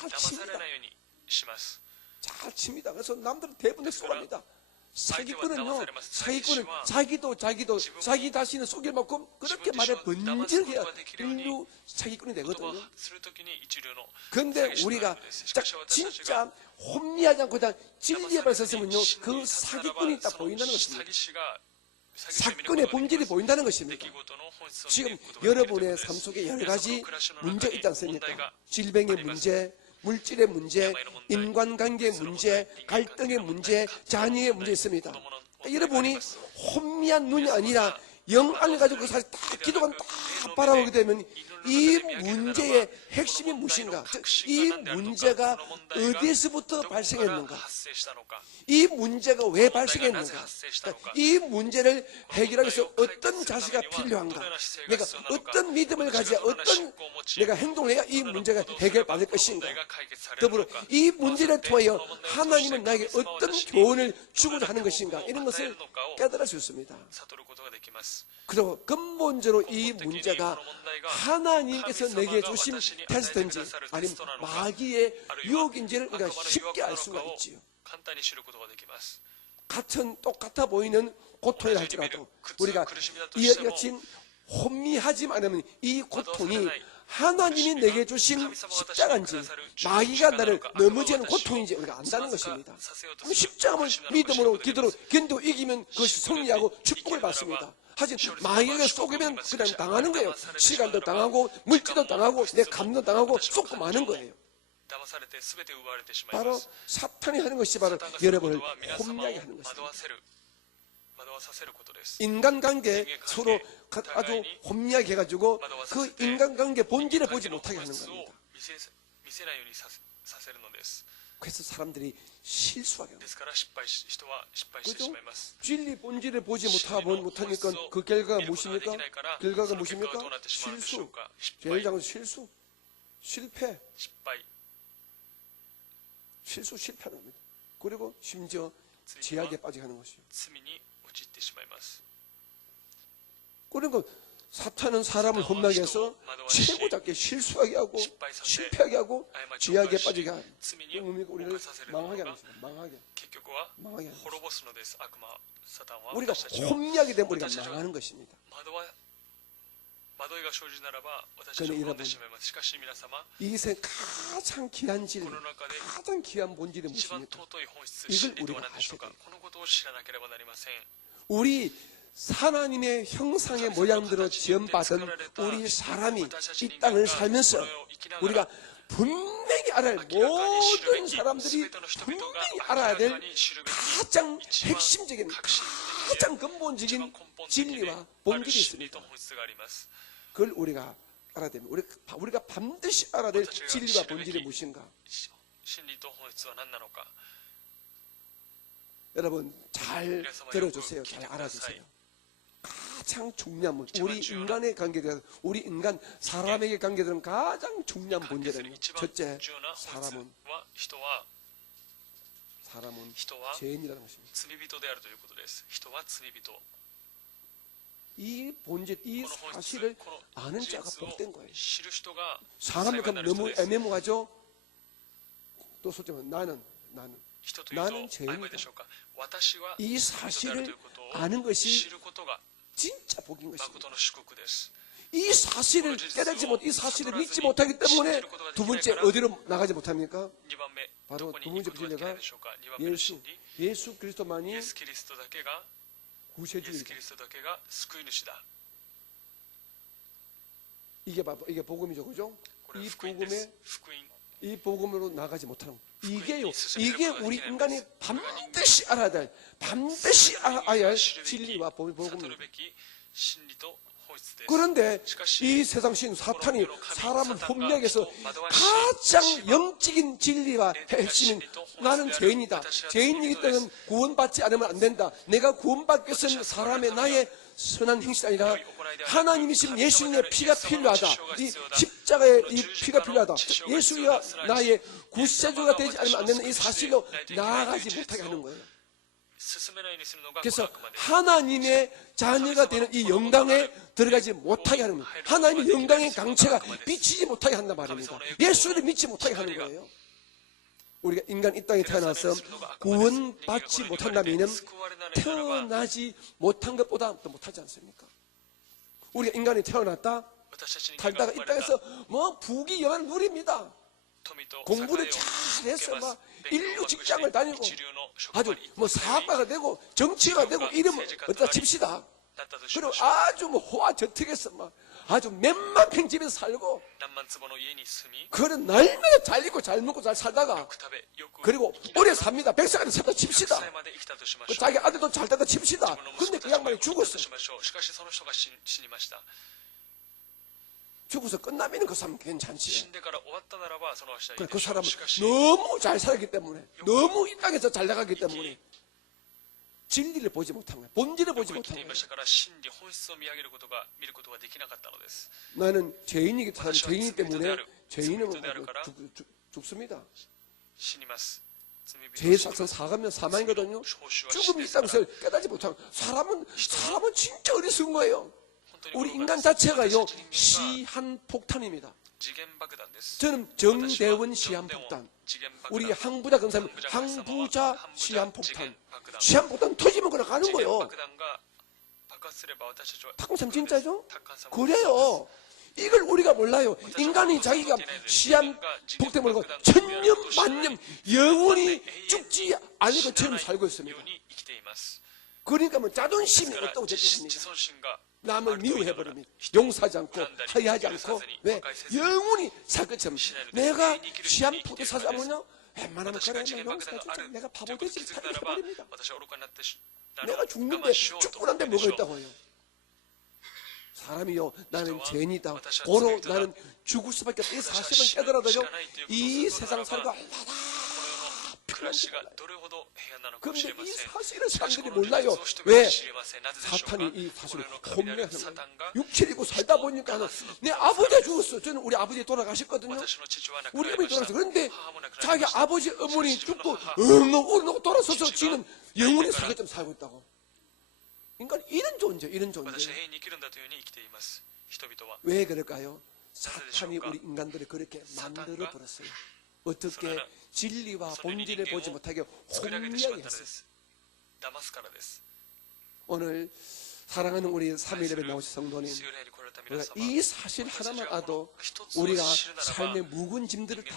잘 騙され 칩니다. ないようにします。 잘 칩니다. 그래서 남들은 대부분 쏘갑니다. 사기꾼은요, 남아사람은 사기꾼은 사기씨와 자기도 지붕이 자기 자신을 속일 만큼 그렇게 지붕 말해 지붕 번질해야 남아서 되기려니 인류 사기꾼이 言葉 되거든요. をするときに一流の 그런데 詐欺師とな 우리가 るのです。しかし私たちが 진짜 혼미하지 않고 그냥 진리에 발섰으면요, 그 사기꾼이 딱 보인다는 것입니다. 사건의 본질이 보인다는 것입니다. 지금 여러분의 삶 속에 여러 가지 문제가 있지 않습니까? 질병의 문제, 물질의 문제, 인간관계의 문제, 갈등의 문제, 자녀의 문제 있습니다. 여러분이 혼미한 눈이 아니라 영 안을 가지고 그 사실 딱 기도가 딱 바라보게 되면 이 문제의 핵심이 무엇인가? 즉, 이 문제가 어디에서부터 발생했는가? 이 문제가 왜 발생했는가? 이 문제를 해결하기 위해서 어떤 자세가 필요한가? 내가 어떤 믿음을 가져야 어떤 내가 행동을 해야 이 문제가 해결받을 것인가? 더불어 이 문제를 통하여 하나님은 나에게 어떤 교훈을 주고자 하는 것인가? 이런 것을 깨달을 수 있습니다. 그리고 근본적으로 이 문제가 하나님께서 내게 주신 테스트인지 아니면 마귀의 유혹인지를 우리가 쉽게 알 수가 있지요. 똑같아 보이는 고통이라 할지라도 우리가 이같이 혼미하지만 않으면 이 고통이 하나님이 내게 주신 십자가인지 마귀가 나를 넘어지게 하는 고통인지 우리가 안다는 것입니다. 십자가를 믿음으로 기도로 견디고 이기면 그것이 승리하고 축복을 받습니다. 하지만 마귀가 쏘기면 그냥 당하는 거예요. 시간도 당하고 물질도 당하고 내 감도 당하고 쏟고 마는 거예요. 바로 사탄이 하는 것이 바로 여러분을 혼미하게 하는 것입니다. 인간관계 서로 아주 혼미하게 해가지고 그 인간관계 본질을 보지 못하게 하는 겁니다. 그래서 사람들이 실수하게 합니다. 그죠? 진리 본질을 보지 못하니까 그 결과가 무엇입니까? 결과가 무엇입니까? 실수. 제일 작은 실수. 실패. 실패하는 겁니다. 그리고 심지어 죄악에 빠지게 하는 것이요. 그러니까 사탄은 사람을 혼나게 해서 최고작게 실수하게 하고 실패하게 하고 죄악에 빠지게 하는 뭡니까? 우리를 망하게 하는 것입니다. 망하게 하는 것입니다. 우리가 혼미하게 되면 우리가 망하는 것입니다. 그런데 여러분, 이 세상 가장 귀한 질, 가장 귀한 본질이 무엇입니까? 이걸 우리가 아셔야 돼요. 우리 하나님의 형상의 모양대로 지음받은 우리 사람이 이 땅을 살면서 우리가 분명히 알아야 할, 모든 사람들이 분명히 알아야 될 가장 핵심적인, 가장 근본적인 진리와 본질이 있습니다. 그걸 우리가 알아야 됩니다. 우리가 반드시 알아야 될 진리와 본질이 무엇인가? 여러분 잘 들어주세요. 잘 알아주세요. 가장 중요한 문제, 우리 인간의 관계들, 우리 인간 사람에게 관계되는 가장 중요한 문제는 첫째, 사람은 죄인이라는 것입니다. 이 본질, 이 사실을 아는 자가 복된 거예요. 사람을 그럼 너무 애매모하죠? 또 솔직히 나는 죄인이다. 이 사실을 아는 것이 진짜 복인 것입니다. 이 사실을 깨닫지 못, 이 사실을 믿지 못하기 때문에 두 번째 어디로 나가지 못합니까? 바로 두 번째 진리가 예수 그리스도만이 구세주이다. 이게 복음이죠, 그죠? 이 복음으로 나가지 못하는 것. 이게 우리 인간이 반드시 알아야 될, 반드시 알아야 할 진리와 복음입니다. 그런데 이 세상 신 사탄이 사람을 혼미하게 해서 가장 영적인 진리와 핵심인 나는 죄인이다. 죄인이기 때문에 구원받지 않으면 안 된다. 내가 구원받기 위해서는 사람의 나의 선한 행실이 아니라 하나님이신 예수님의 피가 필요하다. 이 십자가의 이 피가 필요하다. 예수가 나의 구세주가 되지 않으면 안 되는 이 사실로 나아가지 못하게 하는 거예요. 그래서 하나님의 자녀가 되는 이 영광에 들어가지 못하게 하는 거예요. 하나님의 영광의 강체가 비치지 못하게 한단 말입니다. 예수를 믿지 못하게 하는 거예요. 우리가 인간 이 땅에 태어나서 구원받지 못한다면 태어나지 못한 것보다 더 못하지 않습니까? 우리가 인간이 태어났다 살다가 이 땅에서 뭐 부귀영화를 누립니다. 공부를 잘해서 막 인류 직장을 다니고 아주 뭐 사학가가 되고 정치가 되고 이러면 어디다 칩시다. 그리고 아주 뭐 호화저택에서 막 아주 맨만평 집에서 살고 何万坪の家に住み、 그는 날마다 잘 입고 잘 먹고 잘 살다가 よく食べ、よく 그리고 生きなが 오래 ら 삽니다. 100세까지 살다 100 칩시다. 歳まで生きたとしま 그 しょう。 자기 아들도 잘 되다 칩시다. 自分の息 근데 子 그 たちも 양반이 生きたと 죽었어요. しましょう。しかしその人が死にました。 죽어서 끝나면 그 사람 死 괜찮지. んでから終わったならばその人はいい 그 でしょう。 사람은 しかし 너무 잘 살았기 때문에, 너무 이 땅에서 잘 나가기 때문에 진리를 보지 못한 거야. 본질을 よく 보지 生き 못한 てい 거야. ましたから真理本質を見上げることができなかったのです。 나는 죄인이기 때문에,私は 죄인이기 때문에罪人である。 죄인은罪人であるから 죽습니다. 死にます。罪人 죄의 は死に 삭은 ます 사가면 사망이거든요. 報酬は死 죽음이 ですから 있다는 것을 깨닫지 못한 사람은 진짜 어리석은 거예요. 本当に 우리 愚か 인간 です。 자체가요 私たち人間が 시한폭탄입니다. 次元爆弾です。 저는 私は 정대원 次 시한폭탄. 元爆 우리 弾 항부자 검사는 항부자 시한폭탄. 시한폭탄 터지면 그냥 가는 次元 거예요. 爆弾が爆発すれば私たちは 탁구참 진짜죠? 達観さん 그래요. 이걸 우리가 몰라요. 인간이 자기가 시한폭탄을 걸고 천년 만년 영원히 죽지 않을 것처럼 살고 있습니다. ように生きています。 그러니까 뭐 자존심이 だから 없다고 自 됐습니다. 尊心が 남을 あると言いながら 미워해버립니다. 용서하지 않고 화해하지 않고 왜 영원히 살 것처럼 내가 시한폭탄 사지 않으냐? 웬만하면 私 그래 が次元 나 爆弾 용서하지 がある 않아. 내가 という 바보 ことに 되지 気づくならば 살려버립니다. 私は愚かになって我 내가 慢 죽는데 しようと 죽고 난데 思うで 뭐가 しょう。 있다고 해요. 사람이요 나는 저와 죄인이다.私は 고로 罪人だ。 나는 죽을 수밖에 없다. 이 私は 사실을 死ぬ 깨달아도요 しかないということを 이 知る 세상 ならば 살과 この世の暮らしがどれほど平安なのかもし 그런데 れま 이 せん。 사실을 しかしこ 사람들이 の 몰라요. 事実を人々 왜 は知りません。なぜでしょうか。 사탄이 이 この 사실을 世の神である 혼내하는 サタンが 육체이고 살다 보니까는 내 아버지가 죽었어. 저는 우리 아버지 돌아가셨거든요. 私の父は亡く 우리 なり 어머니 ました。 돌아갔어. 그런데 母も亡くなり 자기 ました。 아버지 어머니 죽고 엉엉 돌아서서 지는 영원히 살것처럼 살고 있다고. 인간 이런 존재, 이런 私は 존재. 永遠に生きるんだというように生きています。人々は 왜 그럴까요? 사탄이 우리 인간들을 그렇게 만들어 버렸어요. 어떻게 진리와 そのように人 본질을 間 보지 を 못하게 作り上げてしまっ 혼미하게 たので 했어요. す。騙すからです。 오늘 사랑하는 우리 3일예배 나오신 성도님, 水曜礼に来られた皆 우리가 様、 이 사실 하나만 알아도 우리가 삶의 묵은 짐들을 다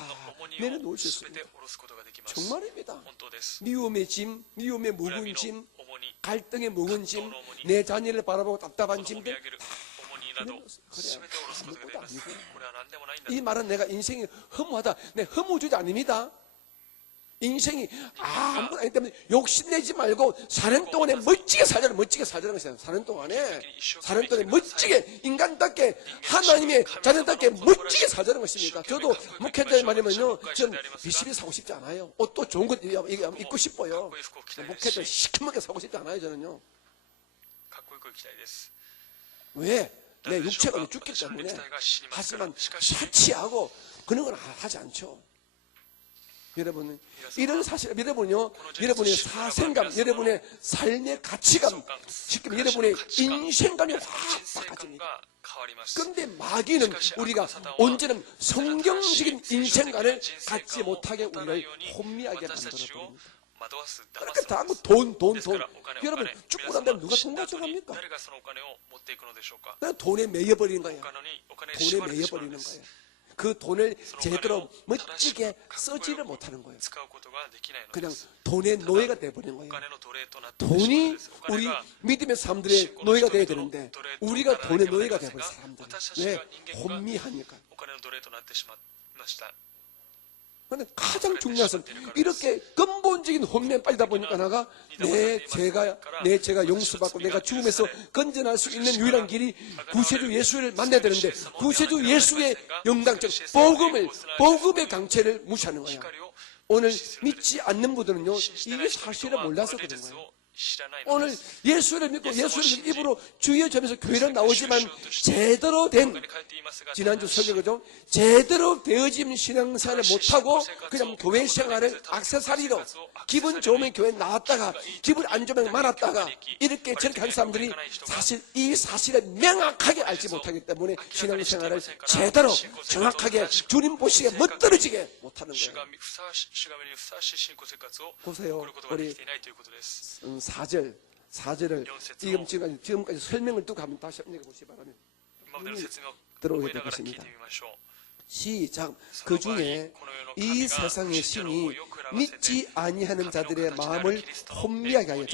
내려놓을 수 すべて 있습니다. 下ろすことができます。 정말입니다. 本当です。 미움의 짐, 미움의 恨 묵은 みの 짐, 重荷、 갈등의 묵은 짐, 내 자녀를 바라보고 답답한 子供を見 짐들 上げる重荷など、すべて下ろすことができます。これは何でもないんだ。 이 말은 내가 인생이 허무하다. 내 허무주의 아닙니다. 인생이 아무것도 아니기 때문에 욕심내지 말고 사는 동안에 멋지게 살자는 멋지게 살자는 것이에요. 사는 동안에 멋지게 인간답게 하나님의 자녀답게 멋지게 살자는 것입니다. 저도 목회자의 말이면요, 전 비실이 사고 싶지 않아요. 옷도 좋은 것 입고 싶어요. 목회자 시커멓게 사고 싶지 않아요. 저는요. かっこよく生きたいです。 왜? 내 육체가 죽기 때문에. 하지만 사치하고 그런 건 하지 않죠. 여러분, 이런 사실, 여러분요, 여러분의 사생감, 여러분의 삶의 가치감, 지금 여러분의 인생감이 확 바꿔집니다. 그런데 마귀는 우리가 언제는 성경적인 인생관을 갖지 못하게 우리를 혼미하게 만들어버립니다. 그렇게 다 돈. 여러분, 죽고 난 다음에 누가 돈 가져갑니까? 그냥 돈에 매여버리는 거예요. 돈에 매여버리는 거예요. 그 돈을 제대로 멋지게 쓰지를 못하는 거예요. 그냥 돈의 노예가 되어버리는 거예요. 돈이 우리 믿음의 사람들의 노예가 되어야 되는데 우리가 돈의 노예가 되어버린 사람들. 왜? 혼미하니까. 그런데 가장 중요한 것은 이렇게 근본적인 혼미에 빠지다 보니까 나가 내 죄가 용서받고 내가 죽음에서 건져날 수 있는 유일한 길이 구세주 예수를 만나야 되는데 구세주 예수의 영광적 복음의 강체를 무시하는 거예요. 오늘 믿지 않는 분들은요 이 사실을 몰라서 그런 거예요. 오늘 예수를 믿고 예수를 입으로 주여 점에서 교회를 나오지만 제대로 된 지난주 설교죠. 제대로 되어진 신앙생활을 못하고 그냥 교회 생활을 액세서리로 기분 좋으면 교회 나왔다가 기분 안 좋으면 말았다가 이렇게 저렇게 한 사람들이 사실 이 사실을 명확하게 알지 못하기 때문에 신앙생활을 제대로 정확하게 주님 보시기에 멋들어지게 못하는 거예요. 보세요. 우리 4절을 지금까지 설명을 또 가면 다시 한번 읽어보시기 바랍니다. 들어오게 되겠습니다. 시작. 그 중에 이 세상의 신이 믿지 아니하는 자들의 마음을 혼미하게 하여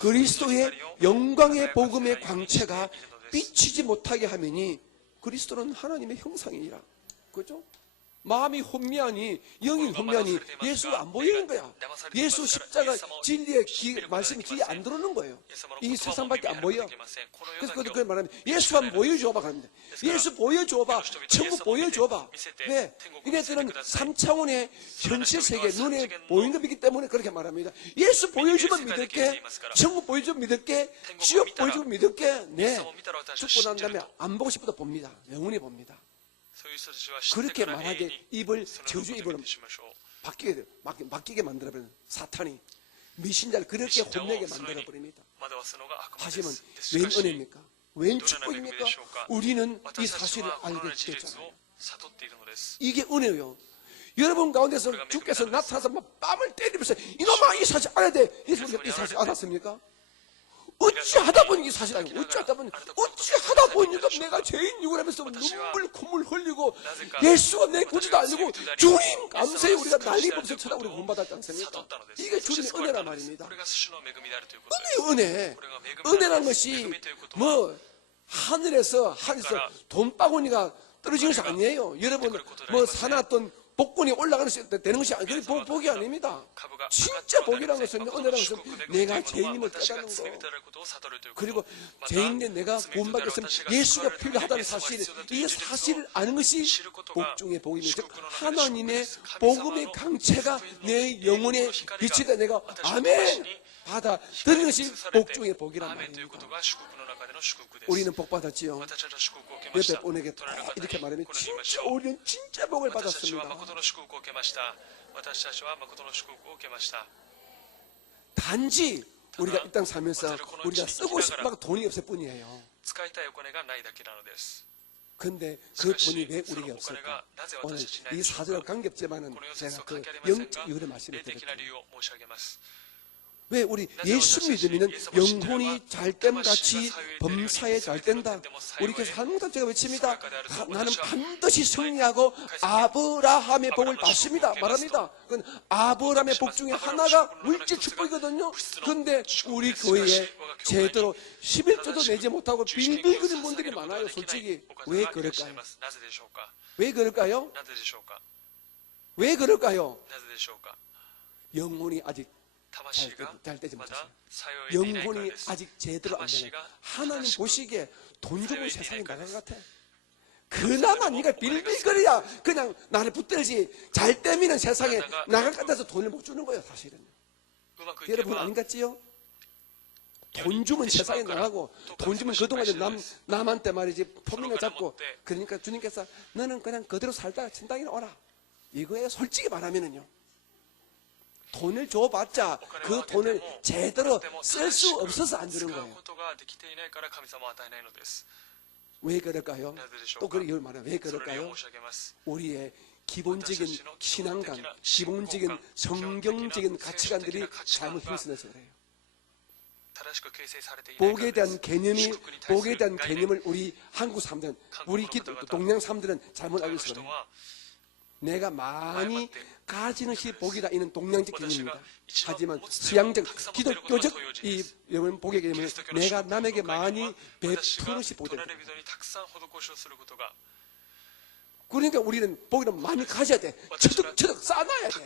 그리스도의 영광의 복음의 광채가 비치지 못하게 하매니 그리스도는 하나님의 형상이니라. 그죠? 마음이 혼미하니, 영이 혼미하니 예수가 안 보이는 거야. 예수 십자가 진리의 말씀이 귀에 안 들어오는 거예요. 이 세상밖에 안 보여. 그래서 그걸 말하면 예수 한번 보여줘봐 그럽니다. 예수 보여줘봐. 천국 보여줘봐. 왜? 이래서는 3차원의 현실 세계 눈에 보이는 거 믿기 때문에 그렇게 말합니다. 예수 보여주면 믿을게. 천국 보여주면 믿을게. 지옥 보여주면 믿을게. 네. 죽고 난 다음에 안 보고 싶어도 봅니다. 영원히 봅니다. 그렇게 말하게 입을 저주 입으로 맡기게 만들어버리는 사탄이 미신자를 그렇게 혼내게 만들어버립니다. 하지만 웬 은혜입니까? 웬 축복입니까? 우리는 이 사실을 알게 됐잖아요. 이게 은혜예요. 여러분 가운데서 주께서 나타나서 막 뺨을 때리면서 이놈아 이 사실 알아야 돼. 예수님께서 이 사실 알았습니까? 어찌하다 보니 이 사실 아니고 어찌하다 보니까 내가 죄인이고 하면서 눈물 콧물 흘리고 예수가 내 구주도 알고 주님 감사해 우리가 난리 법석 쳐다보고 우리 구원받았지 않습니까? 이게 주님의 은혜란 말입니다. 은혜라는 것이 뭐 하늘에서 돈바구니가 떨어지는 것이 아니에요. 여러분 뭐 사놨던 복권이 올라가는 것이 되는 것이 아니고 복이 아닙니다. 진짜 복이라는 것은 은혜라는 것은 내가 죄인임을 깨닫는 거. 그리고 죄인인데 내가 구원받았으면 예수가 필요하다는 사실, 이 사실을 아는 것이 복 중의 복입니다. 즉 하나님의 복음의 강체가 내 영혼에 비치다 내가 아멘 받아들이는 것이 복 중의 복이란 말입니다. 우리는 복 받았지요. 옆에 분에게 이렇게 말하면 진짜 우리는 진짜 복을 받았습니다. 단지 우리가 이 땅 살면서 우리가 쓰고 싶다고 돈이 없을 뿐이에요. 그런데 그 돈이 왜 우리에게 없을까? 오늘 이 사절과 관계없지만은 제가 그 영적 이유를 말씀드릴게요. 왜 우리 예수 믿으면 영혼이 잘됨같이 범사에 잘된다. 우리 교회 항상 제가 외칩니다. 나는 반드시 승리하고 아브라함의 복을 받습니다. 말합니다. 그건 아브라함의 복 중에 하나가 물질 축복이거든요. 그런데 우리 교회에 제대로 11조도 내지 못하고 빌빌거리는 분들이 많아요. 솔직히 왜 그럴까요? 왜 그럴까요? 왜 그럴까요? 영혼이 아직 잘 되지 못했어요. 영혼이 아직 제대로 안 되는 하나님 보시기에 돈 주고 세상에 나간 것 같아. 그나마 네가 빌빌거려야 그냥 나를 붙들지 잘 때미는 세상에 나갈 것 같아서 돈을 못 주는 거예요. 사실은 여러분 아닌 것 같지요? 돈 주면 세상에 나가고 돈 주면 그동안 남한테 말이지 포민을 잡고 그러니까 주님께서 너는 그냥 그대로 살다가 천당에 오라 이거예요. 솔직히 말하면은요. 돈을 줘봤자 그 돈을 제대로 쓸 수 없어서 안 주는 거예요. 왜 그럴까요? 또 그런 이유를 말하면 왜 그럴까요? 우리의 기본적인 신앙관, 기본적인 성경적인 가치관들이 잘못 형성돼서 그래요. 복에 대한 개념을 우리 한국 사람들은, 우리 동양 사람들은 잘못 알고 있어요. 내가 많이 가지는 것이 복이다. 이는 동양적 개념입니다. 하지만 서양적, 기독교적 이 복의 개념은 내가 남에게 많이 베푸는 것이 복이다. 그러니까 우리는 복이는 많이 가져야 돼. 처덕처덕 쌓아놔야 돼.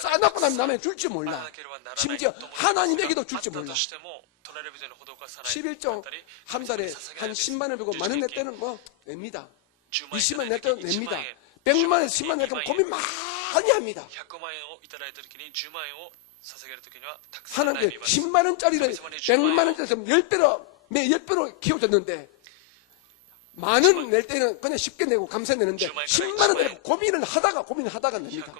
쌓아놓고 나면 남에게 줄지 몰라. 심지어 하나님에게도 줄지 몰라. 11조 한 달에 한 10만 원 주고 많은 낼 때는 뭐 냅니다. 20만 낼 때는 냅니다. 100만 원, 10만 원 낼때 고민 많이 합니다. 하나님께 10만 원짜리를 100만 원짜리 10배로 키워줬는데 만 원 낼 때는 그냥 쉽게 내고 감사 내는데 10만 원 내고 고민을 하다가 냅니다.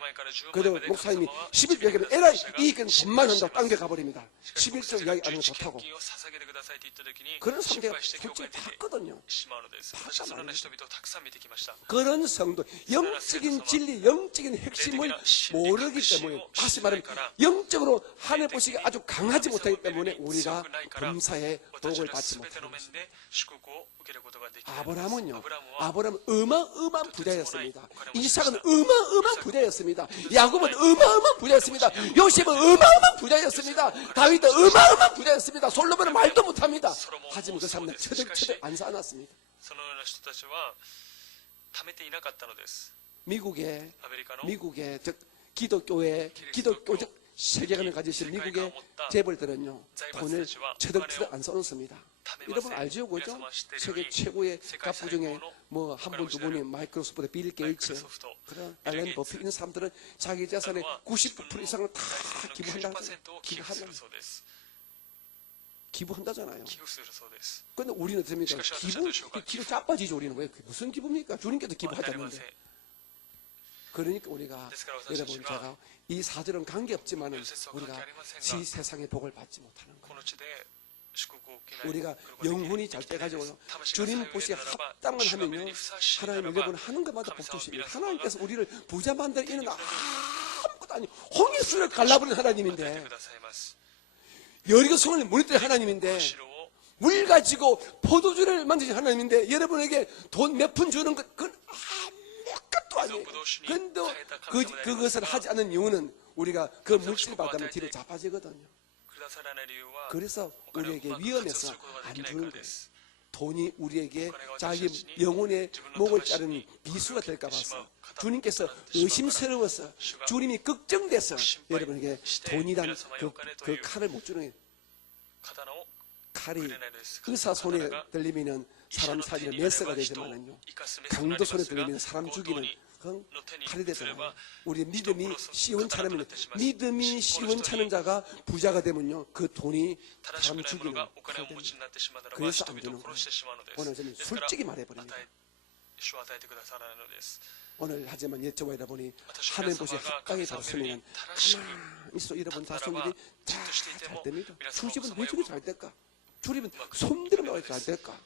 그래도 목사님이 11조 얘기를 에라이 이익은 돈만 한다고 딴 데 가버립니다. 11조 이야기 안 하면 좋다고. 그런 상대가 솔직히 봤거든요. 그런 성도, 영적인 진리, 영적인 핵심을 모르기 때문에, 다시 말하면 영적으로 하늘 보시기 아주 강하지 못하기 때문에 우리가 범사에 복을 받지 못하는 것입니다. 아브라함은 어마어마한 부자였습니다. 이삭은 어마어마한 부자였습니다. 야곱은 어마어마한 부자였습니다. 요셉은 어마어마한 부자였습니다. 다윗은 어마어마한 부자였습니다. 솔로몬은 말도 못합니다. 하지만 그 사람들은 처덕처덕 안 쌓아놨습니다. 貯めていなかったのです。 미국의 アメリカの 미국의 즉 기독교의 기독교적 세계관을 가지신 미국의 재벌들은요 돈을 처덕처덕 안 써놓습니다. 여러분 알죠, 그죠? 세계 최고의 갑부 중에 뭐 한 분 두 분이 마이크로소프트 빌 게이츠, 그런 앨런 버핏 이런 사람들은 자기 재산의 99% 이상을 다 기부한다잖아요. 그런데 우리는 어떻습니까? 기부 자빠지죠. 우리는 왜 무슨 기부입니까? 주님께도 기부하자는데. 그러니까 우리가 여러분 제가 이 사절은 관계없지만은 우리가 이 세상의 복을 받지 못하는 거예요. 우리가 영혼이 잘 돼가지고 주님 보시에 합당을 하면요 하나님 여러분 하는 것마다 복 주십니다. 하나님께서 우리를 부자 만들 이는 아무것도 아니에요. 홍해수를 갈라버린 하나님인데 여리고 성을 무너뜨린 하나님인데 물 가지고 포도주를 만드신 하나님인데 여러분에게 돈 몇 푼 주는 것 그건 아무것도 아니에요. 그런데 그것을 하지 않는 이유는 우리가 그 물질 받으면 뒤로 자빠지거든요. 그래서 우리에게 위험해서 안 주는 거예요. 돈이 우리에게 자기 영혼의 목을 자르는 비수가 될까 봐서 주님께서 의심스러워서 주님이 걱정돼서 여러분에게 돈이란 그 칼을 못 주는 거예요. 칼이 의사 손에 들리면 사람 살리는 메스가 되지만은요 강도 손에 들리면 사람 죽이는 그건 칼이 되잖아요. 우리 믿음이 시원찮으면 믿음이 시원찮은 자가 부자가 되면요 그 돈이 사람 죽이는 칼이 됩니다. 그래서 안 주는 거예요. 오늘 저는 솔직히 말해버립니다. 오늘 하지만 여쭤봐 여러분이 하나님 보시에 합당히 잡으시면 가만히 있어 여러분 자손들이 잘 됩니다. 주집은 왜 저리 잘 될까? 주님은 손들면 왜 잘 될까?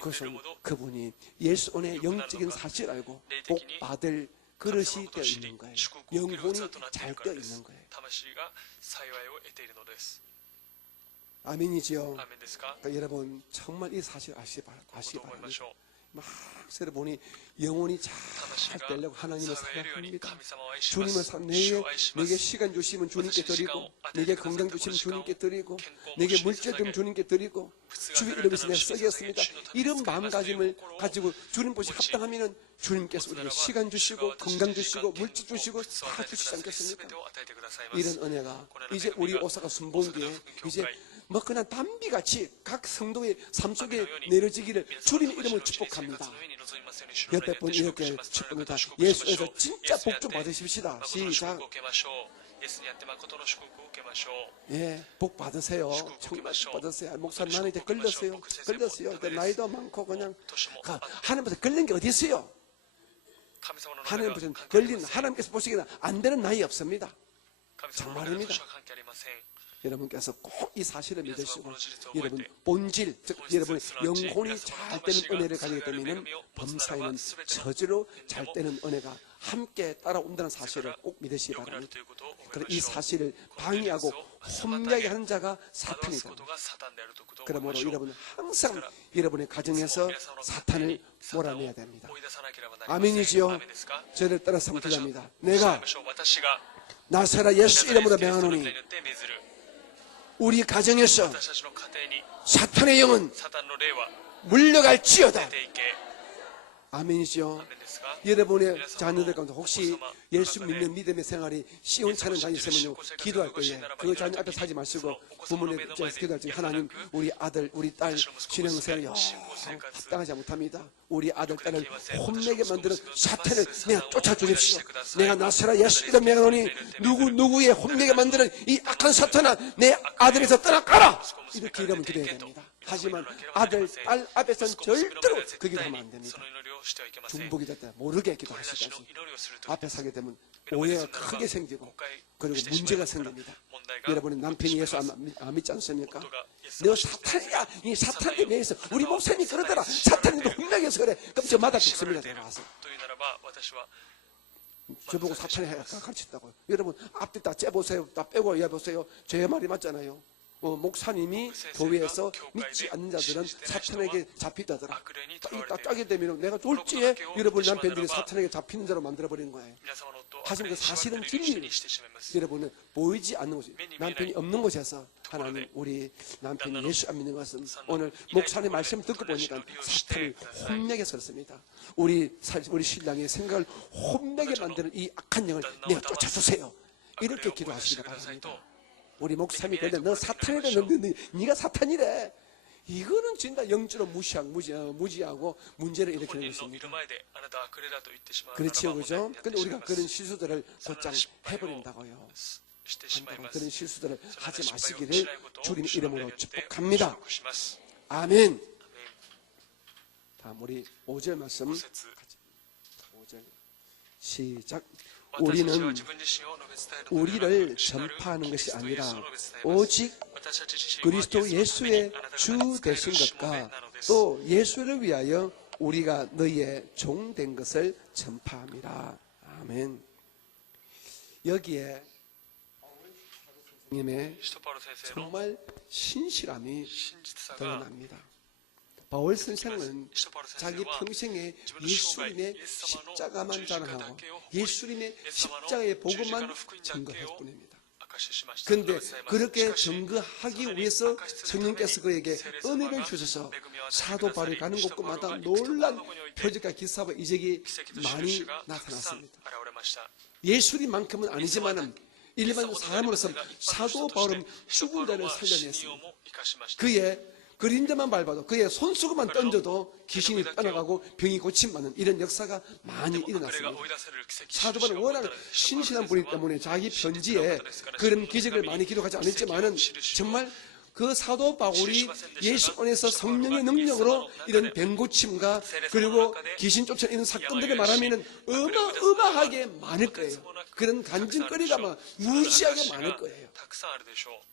그것은 그분이 예수 안에 영적인 사실을 알고 복 받을 그릇이 되어 있는 거예요. 영혼이 잘 되어 있는 거예요. 아멘이지요. 그러니까 여러분 정말 이 사실 아시기 바랍니다. 막 세를 보니 영혼이 잘 되려고 하나님을 생각합니다. 주님을 내게 시간 주시면 주님께 드리고 내게 건강 주시면 주님께 드리고 내게 물질 주시면 주님께 드리고 주의 이름에서 내가 쓰겠습니다. 이런 마음가짐을 가지고 주님 보시 합당하면 주님께서 우리에게 시간 주시고 건강 주시고 물질 주시고 다 주시지 않겠습니까? 이런 은혜가 이제 우리 오사카 순봉기에 이제 뭐 그냥 담비같이 각 성도의 삶 속에 내려지기를 주님의 이름을 축복합니다. 옆에 분 이렇게 축복합니다. 예수에서 진짜 복 좀 받으십시다. 시작. 예, 복 받으세요. 정말 복 받으세요. 목사님 나는 이제 걸렸어요. 나이도 많고 그냥 하나님께서 걸린 게 어디 있어요? 하나님께서 걸린 하나님께서 보시기에는 안 되는 나이 없습니다. 정말입니다. 여러분께서 꼭 이 사실을 믿으시고 여러분 본질 즉 여러분의 영혼이 잘 되는 은혜를 가지게 되면 범사에는 저절로 잘 되는 은혜가 함께 따라온다는 사실을 꼭 믿으시기 바랍니다. 그리고 이 사실을 방해하고 혼미하게 하는 자가 사탄이다. 그러므로 여러분 항상 여러분의 가정에서 사탄을 몰아내야 됩니다. 아멘이지요. 저를 따라서 기도합니다. 내가 나사렛 예수 이름으로 명하노니 우리 가정에서 사탄의 영은 물러갈지어다. 아멘이죠. 여러분의 자녀들 가운데 혹시 예수 믿는 믿음의 생활이 시원찮은 자녀 있으면요 기도할 때에 그 자녀 앞에 서지 마시고 부모님 입장에서 기도할 때 하나님 우리 아들 우리 딸 신앙생활이 합당하지 못합니다. 우리 아들 딸을 혼내게 만드는 사탄을 내가 쫓아주십시오. 내가 나사렛 예수 이름 명하노니 누구의 혼내게 만드는 이 악한 사탄아 내 아들에서 떠나가라. 이렇게 이러면 기도해야 됩니다. 하지만 아들 딸 앞에서는 절대로 그 기도하면 안 됩니다. 중복이 됐다 모르게 기도하시다시 앞에 서게 되면 오해가 크게 생기고 그리고 문제가 생깁니다. 여러분의 남편이 예수 안 믿지 않습니까? 너 사탄이야. 이 사탄에 대해서 우리 목사님이 그러더라. 사탄이 너 혼나게해서 그래. 그럼 저 맞아 죽습니다. 제가 와서 저보고 사탄이 가르쳤다고요. 여러분 앞뒤 다 째보세요. 다 빼고 해보세요. 제 말이 맞잖아요. 목사님이 교회에서 믿지 않는 자들은 사탄에게 잡히다더라. 딱 짜게 되면 내가 졸지에 여러분 남편들이 사탄에게 잡히는 자로 만들어버리는 거예요. 하지만 그 사실은 진리예요. 여러분은 보이지 않는 곳, 남편이 없는 곳에서 하나님 우리 남편이 예수 안 믿는 것은 오늘 목사님 말씀 듣고 보니까 사탄을 혼내게 썼습니다. 우리 신랑의 생각을 혼내게 만드는 이 악한 영을 내가 쫓아주세요. 이렇게 기도하시기 바랍니다. 우리 목사님이 그런데 너 사탄이래, 네가 사탄이래. 이거는 진짜 영적으로 무지하고 문제를 일으키는 것입니다. 그렇지요, 그죠? 근데 우리가 그런 실수들을 곧장 해버린다고요. 그런 실수들을 하지 마시기를 주님 이름으로 축복합니다. 아멘. 다음 우리 5절 말씀 5절 시작. 우리는 우리를 전파하는 것이 아니라 오직 그리스도 예수의 주 되신 것과 또 예수를 위하여 우리가 너희의 종 된 것을 전파합니다. 아멘. 여기에 님의 정말 신실함이 드러납니다. 바울 선생은 자기 평생에 예수님의 십자가만 자랑하고 예수님의 십자가의 복음만 증거할 뿐입니다. 그런데 그렇게 증거하기 위해서 성령께서 그에게 은혜를 주셔서 사도 바울이 가는 곳곳마다 놀란 표적과 기사와 이적이 많이 나타났습니다. 예수님만큼은 아니지만은 일반 사람으로서 사도 바울은 죽은 자를 살려냈습니다. 그의 그림자만 밟아도 그의 손수건만 던져도 귀신이 떠나가고 병이 고침받는 이런 역사가 많이 일어났습니다. 사도 바울은 워낙 신실한 분이기 때문에 자기 편지에 그런 기적을 많이 기록하지 않았지만은 정말 그 사도 바울이 예수 안에서 성령의 능력으로 이런 병고침과 그리고 귀신 쫓아내는 사건들을 말하면 어마어마하게 많을 거예요. 그런 간증거리가 막 무지하게 많을 거예요.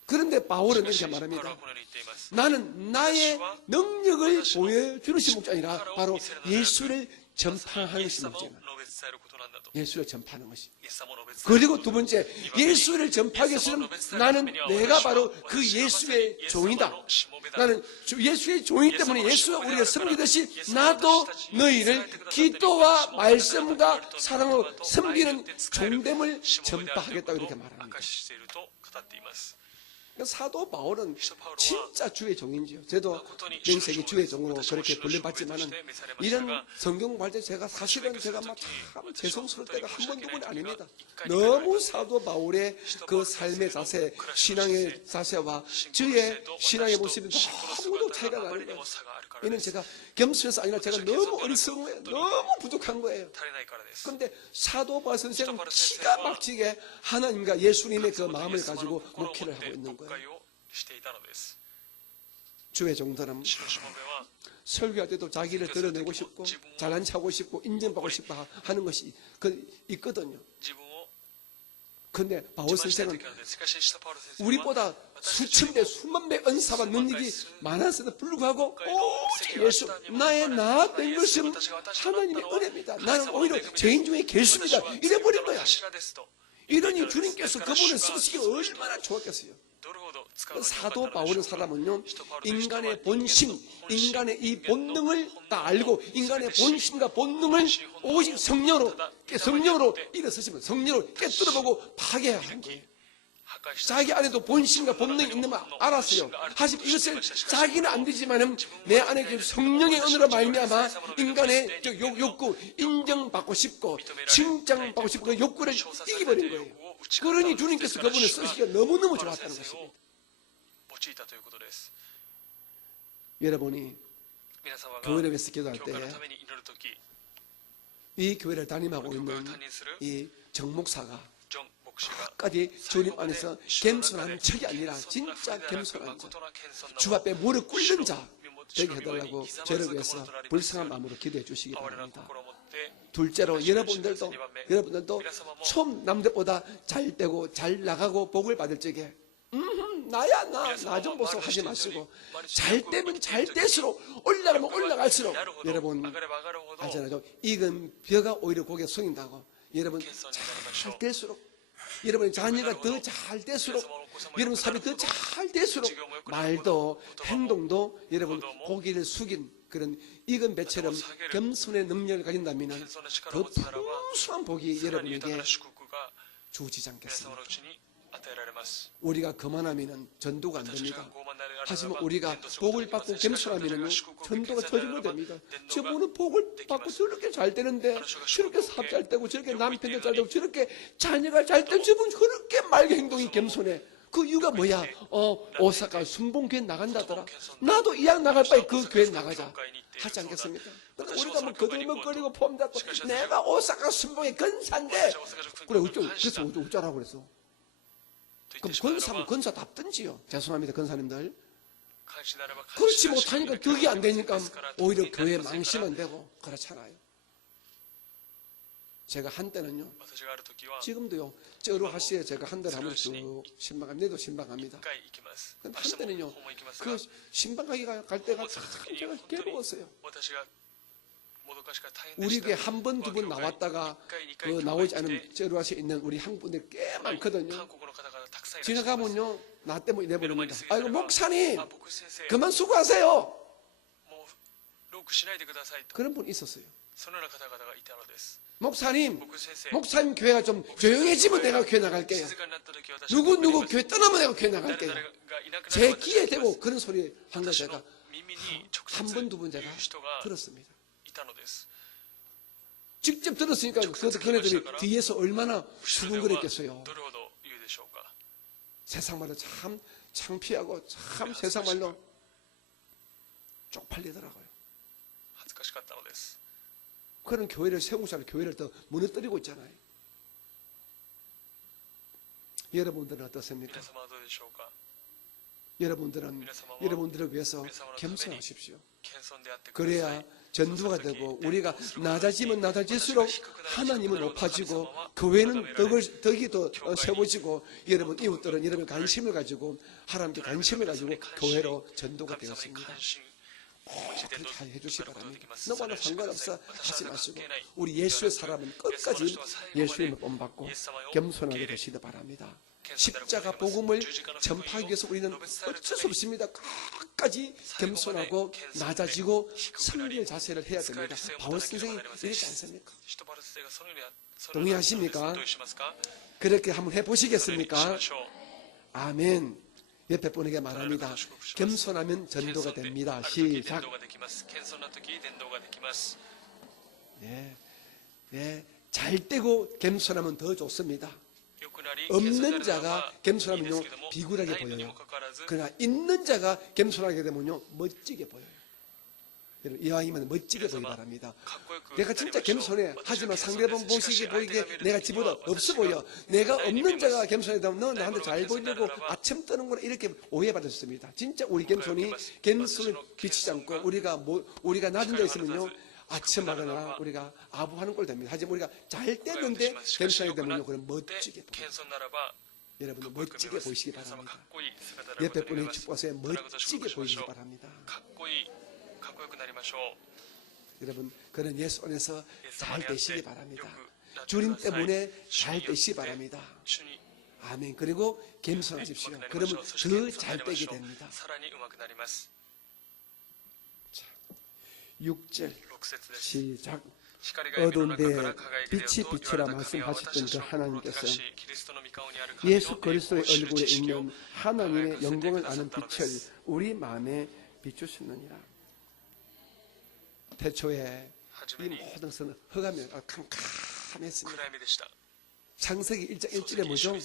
그런데 바울은 이렇게 말합니다. 나는 나의 능력을 보여주는 목적이 아니라 바로 예수를 전파하는 것이 목적입니다. 예수를 전파하는 것이. 그리고 두 번째, 예수를 전파하기 위해서는 나는 내가 바로 그 예수의 종이다. 나는 예수의 종이기 때문에 예수가 우리가 섬기듯이 나도 너희를 기도와 말씀과 사랑으로 섬기는 종됨을 전파하겠다고 이렇게 말합니다. 사도 바울은 진짜 주의 종인지요. 저도 명색이 주의 종으로 그렇게 불림받지만은 이런 성경 발제 제가 사실은 제가 막 참 죄송스러울 때가 한 번 두 번이 아닙니다. 너무 사도 바울의 그 삶의 자세, 신앙의 자세와 저의 신앙의 모습이 너무도 차이가 나는 거예요. 이는 제가 겸손해서 아니라 제가 너무 어리석은 거예요. 너무 부족한 거예요. 그런데 사도 바울 선생은 기가 막히게 하나님과 예수님의 그 마음을 가지고 목회를 하고 있는 거예요. 주의 종들은 설교할 때도 자기를 드러내고 싶고 잘난 척하고 싶고 인정받고 싶어 하는 것이 있거든요. 그런데 바울 선생은 우리보다 수천 배, 수만 배 은사와 능력이 많았음에도 불구하고 오직 예수, 나의 나된 것은 하나님의 은혜입니다. 나는 오히려 죄인 중에 개수입니다. 이래버린 거야. 이러니 주님께서 그분을 쓰시기 얼마나 좋았겠어요. 사도 바울의 사람은요, 인간의 본심, 인간의 이 본능을 다 알고 인간의 본심과 본능을 오직 성령으로 일어서시면 성령으로 깨뜨려보고 파괴하는 거예요. 자기 안에도 본심과 본능이 있는 걸 알았어요. 하지만 이것을 자기는 안 되지만은 내 안에 성령의 은혜로 말미암아 인간의 욕구, 인정받고 싶고 칭찬받고 싶고 그 욕구를 이겨버린 거예요. 그러니 주님께서 그분을 쓰시기가 너무너무 좋았다는 것입니다. 여러분이 교회를 위해서 기도할 때 이 교회를 담임하고 있는 이 정목사가 끝까지 주님 안에서 겸손한 척이 아니라 진짜 겸손한 자, 주 앞에 무릎 꿇는 자 되게 해달라고 저를 위해서 불쌍한 마음으로 기도해 주시기 바랍니다. 둘째로 여러분들도 처음 남들보다 잘 되고 잘 나가고 복을 받을 적에 나야 나 좀 보소 하지 마시고 잘 되면 잘 될수록 올라가면 올라갈수록 여러분 알잖아요. 익은 벼가 오히려 고개 숙인다고. 여러분 잘 될수록 여러분의 자녀가 더 잘 될수록 여러분 삶이 더 잘 될수록 말도 행동도 여러분 고개를 숙인 그런 익은 배처럼 겸손의 능력을 가진다면 謙遜な力 더 を持つならば 풍성한 복이 さらに豊か 여러분에게 な祝福が 주어지지 皆様 않겠습니까? のうちに与えられます。 우리가 거만하면 전도가 안 私が 됩니다. 傲慢であるならば 하지만 우리가 伝道することが 복을 できませ 받고 ん。しかし私たち 겸손하면 が祝福を受け 전도가 謙遜であるな 저절로 らば 됩니다. 伝道 저분은 복을 받고 저렇게 잘 되는데 저렇게 사업 잘 되고 저렇게 남편도 잘 되고 저렇게 자녀가 잘 되고 저분 그렇게 맑은 행동이 겸손해. 그 이유가 뭐야? 오사카 순봉교회 나간다더라. 나도 이왕 나갈 바에 그 교회 나가자. 하지 않겠습니까? 그러니까 우리가 뭐 거들먹거리고 폼 잡고 내가 오사카 순봉의 근사인데 그래 그래서 어쩌라고 그랬어? 그럼 권사면 권사 답든지요. 죄송합니다 권사님들. 그렇지 못하니까 덕이 안 되니까 오히려 교회 망치면 되고 그렇잖아요. 제가 한때는요. 지금도요. 쩌루하시에 제가 한 달에 한 번씩 신방합니다. 내도 신방합니다. 근데 한때는요. 그 신방하기가 갈 때가 참 제가 괴로웠어요. 우리 교회 한 번, 두 번 나왔다가 그 나오지 않은 쩌루하시에 있는 우리 한국분들 꽤 많거든요. 지나가면요. 나 때문에 내버립니다. 아이고 목사님 그만 수고하세요. 그런 분 있었어요. 목사님 교회가 좀 조용해지면 내가 교회 나갈게요. 누구 교회 떠나면 내가 교회 나갈게요. 제 귀에 대고 그런 소리 한 거 제가 한 번, 두 번 제가 들었습니다. 직접 들었으니까 그네들이 뒤에서 얼마나 수근거렸겠어요. 세상말로 참 창피하고 참 세상말로 쪽팔리더라고요. 그런 교회를 세우고자 교회를 더 무너뜨리고 있잖아요. 여러분들은 어떻습니까? 여러분들을 위해서 겸손하십시오. 그래야 전도가 되고 우리가 낮아지면 낮아질수록 하나님은 높아지고 교회는 덕이 더 세워지고 여러분 이웃들은 여러분 관심을 가지고 하나님께 관심을 가지고 교회로 전도가 되었습니다. 그렇게 해주시기 바랍니다. 너무나 상관없어 하지 마시고 우리 예수의 사람은 끝까지 예수님을 본받고 겸손하게 되시기 바랍니다. 십자가 복음을 전파하기 위해서 우리는 어쩔 수 없습니다. 끝까지 겸손하고 낮아지고 승리의 자세를 해야 됩니다. 바울 선생이 이렇지 않습니까? 동의하십니까? 그렇게 한번 해보시겠습니까? 아멘. 옆에 분에게 말합니다. 겸손하면 전도가 됩니다. 시작. 네, 잘 되고 겸손하면 더 좋습니다. 없는 자가 겸손하면요 비굴하게 보여요. 그러나 있는 자가 겸손하게 되면요 멋지게 보여요. 여러분 이왕이면 멋지게 보이기 바랍니다. 내가 진짜 겸손해. 하지만 상대방 보시기에 내가 집보다 없어 보여. 내가 없는 자가 겸손해 되면 너 나한테 잘 보이려고 아침 뜨는구나 이렇게 오해받았습니다. 진짜 우리 겸손을 비치지 않고 우리가 낮은 데 있으면요 아침마거나 우리가 아부하는 꼴 됩니다. 하지만 우리가 잘 되는데 겸손하게 되면요 그럼 멋지게 보여요. 여러분 멋지게 보이시기 바랍니다. 옆에 분에게 축복하세요. 멋지게 보이시기 바랍니다. 여러분 그런 예수 안에서 잘 되시기 바랍니다. 주님 때문에 잘 되시기 바랍니다. 아멘. 그리고 겸손하십시오. 그러면 더 잘 되게 됩니다. 6절 시작. 어두운 데에 빛이 비치라 말씀하셨던 그 하나님께서 예수 그리스도의 얼굴에 있는 하나님의 영광을 아는 빛을 우리 마음에 비추시느니라. 태초에 이 모든 것은 흑암이 캄캄했습니다. 창세기 1장 1절에 뭐죠?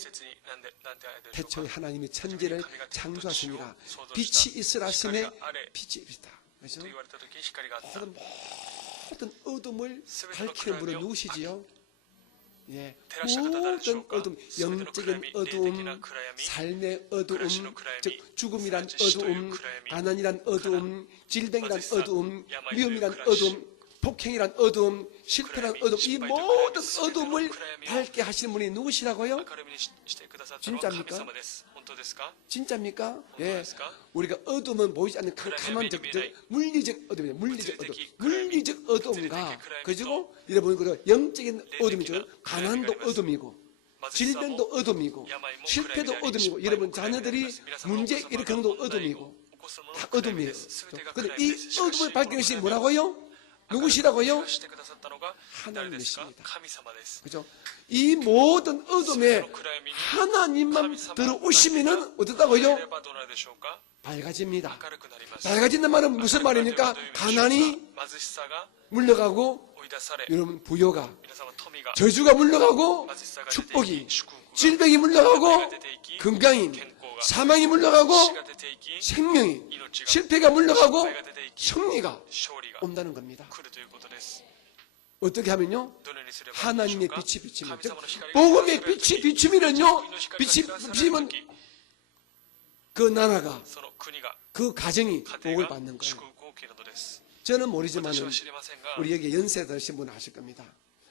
태초에 하나님이 천지를 창조하시니라. 빛이 있으라 하시매 빛이 있다. 그렇죠? 모든 어둠을 밝히는 분은 누구시지요? 예, 모든 어둠, 영적인 어두움, 삶의 어두움, 즉 죽음이란 어두움, 가난이란 어두움, 질병이란 어두움, 위험이란 어두움, 폭행이란 어두움, 실패란 어두움, 이 모든 어두움을 밝게 하시는 분이 누구시라고요? 진짜입니까? 진짜입니까? 예, 우리가 어둠은 보이지 않는 캄캄한 물리적 어둠이에요. 물리적 어둠과 그리고 여러분 그 영적인 어둠이죠. 가난도 어둠이고 질병도 어둠이고 실패도 어둠이고 여러분 자녀들이 문제 일으키는 것도 어둠이고 다 어둠이에요. 그런데 이 어둠을 밝히는 것이 뭐라고요? 누구시라고요? 하나님이십니다. 그죠? 이 모든 어둠에 하나님만 들어오시면은 어떻다고요? 밝아집니다. 밝아진다는 말은 무슨 말입니까? 가난이 물러가고 여러분 부여가 저주가 물러가고 축복이 질병이 물러가고 건강이 사망이 물러가고 생명이 실패가 물러가고 승리가 온다는 겁니다. 어떻게 하면요? 하나님의 빛이 비치면 즉 복음의 빛이 비치면은요 빛이 비치면 그 나라가 그 가정이 복을 받는 거예요. 저는 모르지만 우리 여기 연세 드신 분은 아실 겁니다.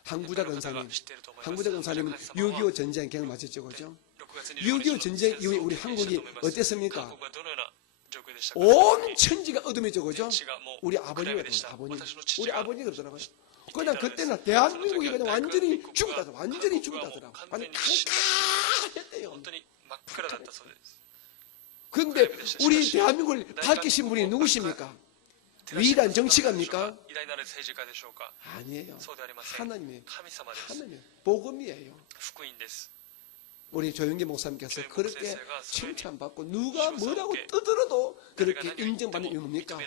항구자 권사님, 항구자 권사님은 6.25 전쟁 경험하셨죠, 그죠? 6.25 전쟁 이후에 우리 한국이 어땠습니까? 온 천지가 어둠해져, 그죠? 우리 아버지가 아버님, 우리 아버지가 없더라고요. 그냥 그때는 대한민국이 그냥 완전히 죽었다더라, 완전히 죽었다더라. 완전 캄캄했대요. 그런데 우리 대한민국을 밝히신 분이 누구십니까? 위대한 정치가입니까? 아니에요. 하나님의 복음이에요. 우리 조영기 목사님께서 그렇게 칭찬받고 누가 뭐라고 떠들어도 그렇게 인정받는 이유 뭡니까?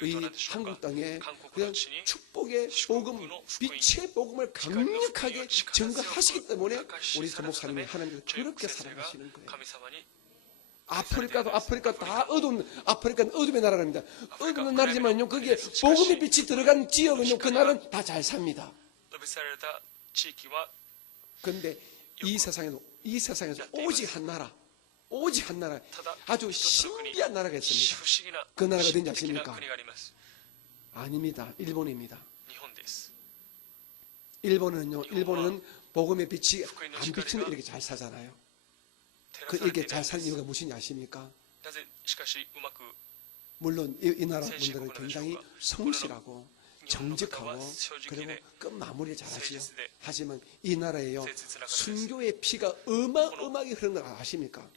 이 한국 땅에 그냥 축복의 복음, 빛의 복음을 강력하게 증거하시기 때문에 우리 조 목사님이 하나님을 그렇게 사랑하시는 거예요. 아프리카 다 어두운, 아프리카는 어둠의 나라입니다. 어두운 나라지만요, 거기에 복음의 빛이 들어간 지역은요, 그 나라는 다 잘 삽니다. 그런데 이 세상에서 오직 한 나라, 아주 신비한 나라가 있습니다. 그 나라가 어딘지 아십니까? 아닙니다. 일본입니다. 일본은 복음의 빛이 안 비치면 이렇게 잘 사잖아요. 이게 잘 사는 이유가 무엇인지 아십니까? 물론 이 나라 분들은 굉장히 성실하고 정직하고 그리고 끝마무리를 잘하지요. 하지만 이 나라에요 순교의 피가 어마어마하게 흐르는 거 아십니까?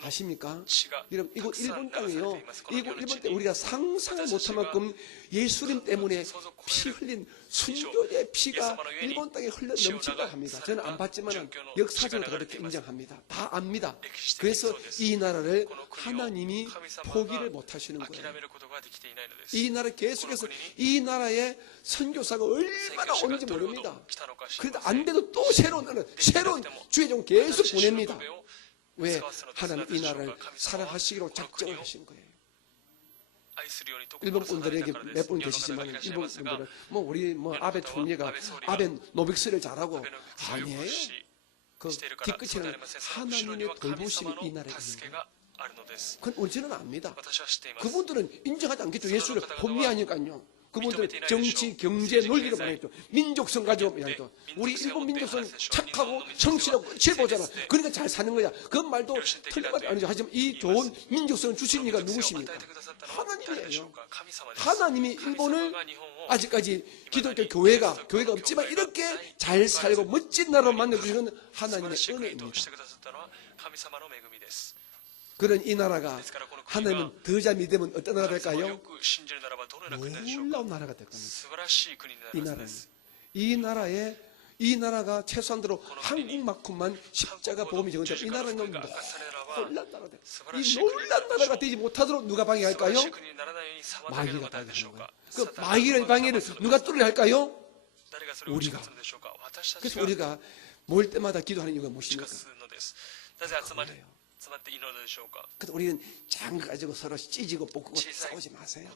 아십니까? 여러분 이거 일본 땅이에요. 일본 땅 우리가 상상을 못할 만큼 예수님 때문에 피 흘린 순교의 피가 일본 땅에 흘러 넘친다고 합니다. 저는 안 봤지만 역사적으로 그렇게 인정합니다. 다 압니다. 그래서 이 나라를 하나님이 포기를 못 하시는 거예요. 이 나라 계속해서 이 나라에 선교사가 얼마나 오는지 모릅니다. 그래도 안 돼도 또 새로운 주의종 계속 보냅니다. 왜? 하나님 이 나라를 사랑하시기로 작정을 하신 거예요. 일본 분들에게 몇 분 계시지만 일본 분들은 우리 아베 총리가 아베 노빅스를 잘하고 아니에요. 그 뒤끝에는 하나님의 돌보심이 이 나라에 있는 거예요. 그건 우리는 압니다. 그분들은 인정하지 않겠죠. 예수를 혼미하니까요. 그분들은 정치, 경제, 논리로 말했죠. 민족성 가지고 말했죠. 우리 일본 민족성 착하고 성실하고 최고잖아. 그러니까 잘 사는 거야. 그 말도 틀린 말이 아니죠. 하지만 이 좋은 민족성을 주신 이가 누구십니까? 하나님이에요. 하나님이 일본을 아직까지 기독교 교회가 없지만 이렇게 잘 살고 멋진 나라로 만들어주시는 하나님의 은혜입니다. 그런 이 나라가 하나님은 더 잘 믿으면 어떤 나라가 될까요? 놀라운 나라가 될 겁니다. 이 나라가 최소한대로 한국만큼만 십자가 복음이 적은데 이 나라는 놀란 나라가 돼. 이 놀란 나라가 되지 못하도록 누가 방해할까요? 마귀가 방해하는 거예요. 그 마귀의 방해를 누가 뚫으려 할까요? 우리가. 그래서 우리가 모일 때마다 기도하는 이유가 무엇입니까? 그래요. 그래서 우리는 장거 가지고 서로 찢고 볶고 싸우지 마세요.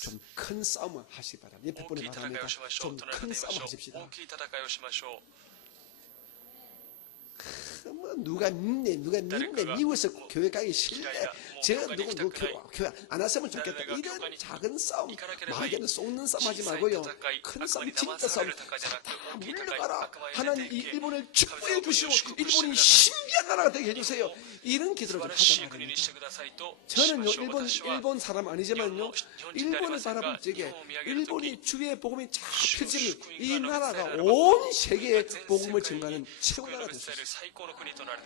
좀 큰 싸움을 하시기 바랍니다. 옆에 분이 말합니다. 좀 큰 싸움 하십시다. 뭐 누가 믿네 미워서 교회 가기 싫네 저 누구 교회 안 왔으면 좋겠다 이런 작은 싸움 마귀는 쏟는 싸움 하지 말고요 큰 싸움 진짜 싸움 다 물러가라 하나님 이 일본을 축복해 주시고 일본이 신비한 나라가 되게 해주세요 이런 기도를 좀 하자 말입니다. 저는요 일본 사람 아니지만요 일본을 바라볼 적에 일본이 주의 복음이 쫙 펼치면 이 나라가 온 세계에 복음을 전가하는 최고 나라가 됐어요.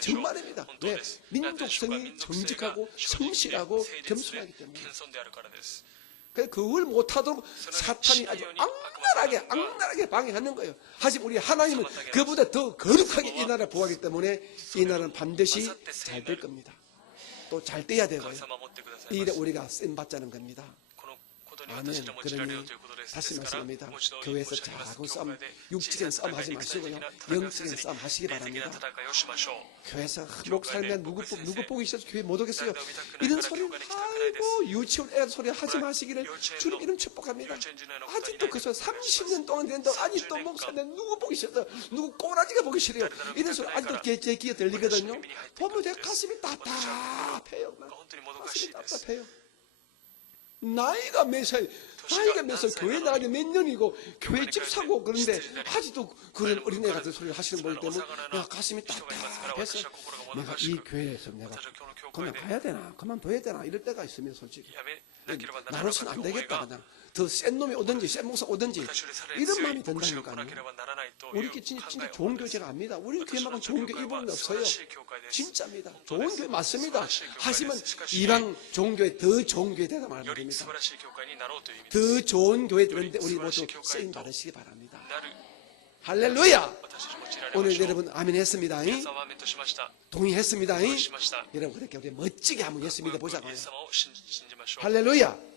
정말입니다. 왜? 민족성이 정직하고 성실하고 겸손하기 때문에. 그걸 못하도록 사탄이 아주 악랄하게 방해하는 거예요. 하지만 우리 하나님은 그보다 더 거룩하게 이 나라를 보호하기 때문에 이 나라는 반드시 잘 될 겁니다. 또 잘 돼야 되고요. 이래 우리가 쓰임 받자는 겁니다. 아멘. 그러니 다시 말씀합니다. 교회에서 잘하고 싸움, 육적인 싸움 하지 마시고요. 영적인 싸움 하시기 바랍니다. 교회에서 목사님 누구 보기 싫어서 교회 못 오겠어요. 이런 소리를 아이고 유치원 애들 소리 하지 마시기를 주님 이름 축복합니다. 아직도 그 소리 30년 동안 된다고 아직도 목사님 누구 보기 싫어서 누구 꼬라지가 보기 싫어요. 이런 소리 아직도 제 귀에 들리거든요. 보면 제 가슴이 답답해요. 가슴이 답답해요. 나이가 몇 살, 교회 나가기 몇 년이고, 교회 집 사고 그런데, 아직도 그런 어린애 같은 소리를 하시는 분들 때문에, 내가 가슴이 답답해서, 내가 이 교회에서 내가 그만 가야 되나, 그만둬야 되나, 이럴 때가 있으면 솔직히. 나로서는 안 되겠다, 그냥. 더 센 놈이 오든지, 센 목사 오든지, 이런 마음이 든다니까요. 우리 진짜 좋은 교회 제가 압니다. 우리 교회만큼 좋은 교회 일본은 없어요. 진짜입니다. 좋은 교회 맞습니다. 하지만 이방 좋은 교회, 더 좋은 교회 되다 말입니다. 더 좋은 교회 되는데 우리 모두 쓰임 받으시기 바랍니다. 할렐루야! 오늘 여러분 아멘 했습니다. 동의했습니다. 여러분 그렇게 우리 멋지게 한번 예수 믿어보자고요. 할렐루야!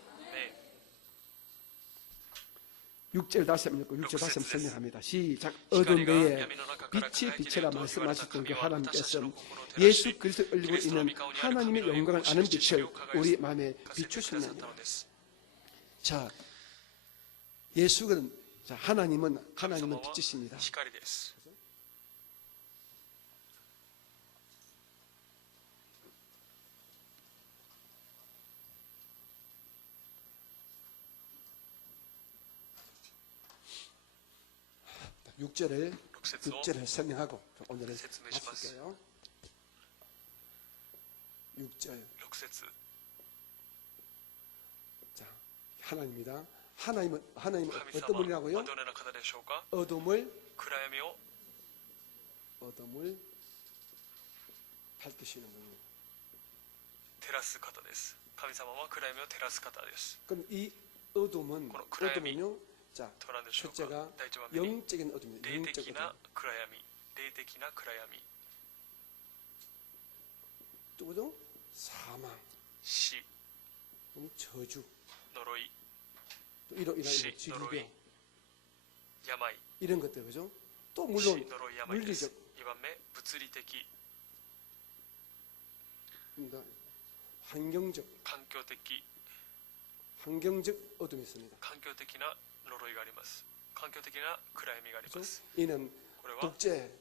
6절 다시 한번 읽고 6절 다시 한번 설명합니다. 시작. 어두운 데에 빛이 빛이라 말씀하셨던 그 하나님께서 예수 그리스도의 얼굴에 있는 하나님의 영광을 아는 빛을 우리 마음에 비추셨느니라. 자, 예수는 하나님은 빛이십니다. 6절을 설명하고 오늘은 마칠게요. 6절. 자, 하나님입니다. 하나님은 어떤 분이라고요? 어둠을 밝히시는 분이에요. 그럼 이 어둠은요? 자, 첫째가 영적인 어둠입니다. 영적인 어둠. 또 그죠? 사망, 저주, 또 이런 질병, 이런 것들 그죠? 또 물론 물리적, 환경적 어둠이 있습니다. 이는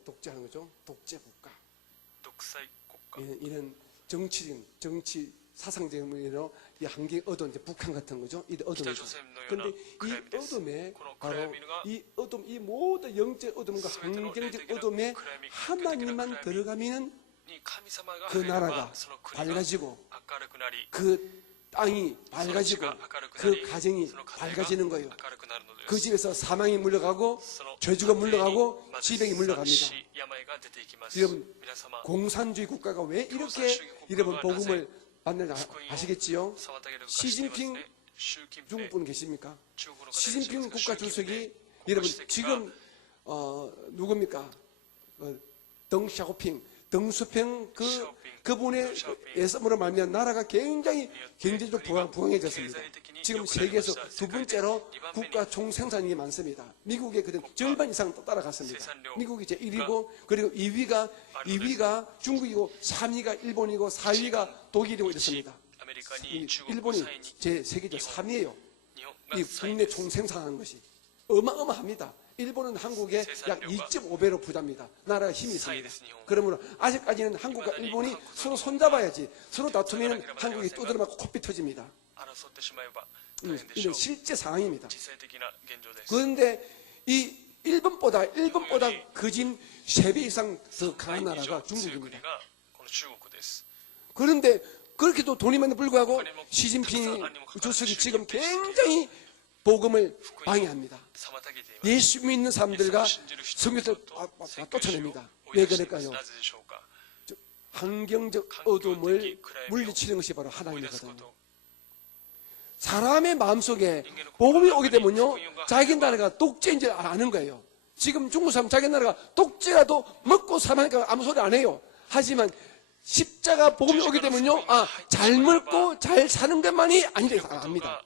독재하는 거죠. 독재 국가. 이는 정치 사상적인 의미로 이 환경 어둠, 이제 북한 같은 거죠. 이 어둠이죠. 그런데 이 어둠에 바로 이 어둠, 이 모든 영적 어둠과 환경적 어둠에 하나님만 들어가면은 그 나라가 밝아지고 그 땅이 밝아지고 그 가정이 밝아지는 거예요. 그 집에서 사망이 물러가고 저주가 물러가고 질병이 물러갑니다. 여러분 공산주의 국가가 왜 이렇게 여러분 복음을 받는지 아시겠지요? 시진핑 중국 분 계십니까? 시진핑 국가 주석이 여러분 지금 누굽니까? 덩수평 그분의 예수으로 말미암아 나라가 굉장히 경제적으로 부강해졌습니다. 지금 세계에서 두 번째로 국가 총생산이 많습니다. 미국의 그런 절반 이상 따라갔습니다. 미국이 제 1위고 그리고 2위가 중국이고 3위가 일본이고 4위가 독일이고 이렇습니다. 일본이 제 세계적 3위예요. 이 국내 총생산하는 것이 어마어마합니다. 일본은 한국의 약 생산료가 2.5배로 부자입니다. 나라가 힘이 있습니다. 差異です日本は 그러므로 아직까지는 한국과 일본이 서로 손잡아야지. 서로 다투면 한국이 두드러맞고 코피 터집니다. 争ってしまえば大変でしょ 이건 う 실제 상황입니다. 実際的な現状です 그런데 이 일본보다 거진 3배 이상 더 강한 倍以上 나라가 強い国 중국입니다. がこの中国です 그런데 그렇게도 돈임에도 불구하고 시진핑 주석이 지금 굉장히 복음을 방해합니다. 妨げています 예수 믿는 イエス 사람들과 を信じる人々 성경을 と宣教師を 쫓아냅니다. 追い 왜 出しています 그럴까요? なぜでしょうか 환경적 어둠을 물리치는 것이 바로 追い出すこ 하나님이거든요. と 사람의 마음속에 복음이 오게 되면요, 자기 나라가 독재인 줄 아는 거예요. 지금 중국 사람 자기 나라가 독재라도 먹고 살아니까 아무 소리 안 해요. 하지만 십자가 복음이 오게 되면요, 잘 먹고 잘 사는 것만이 아니라 압니다.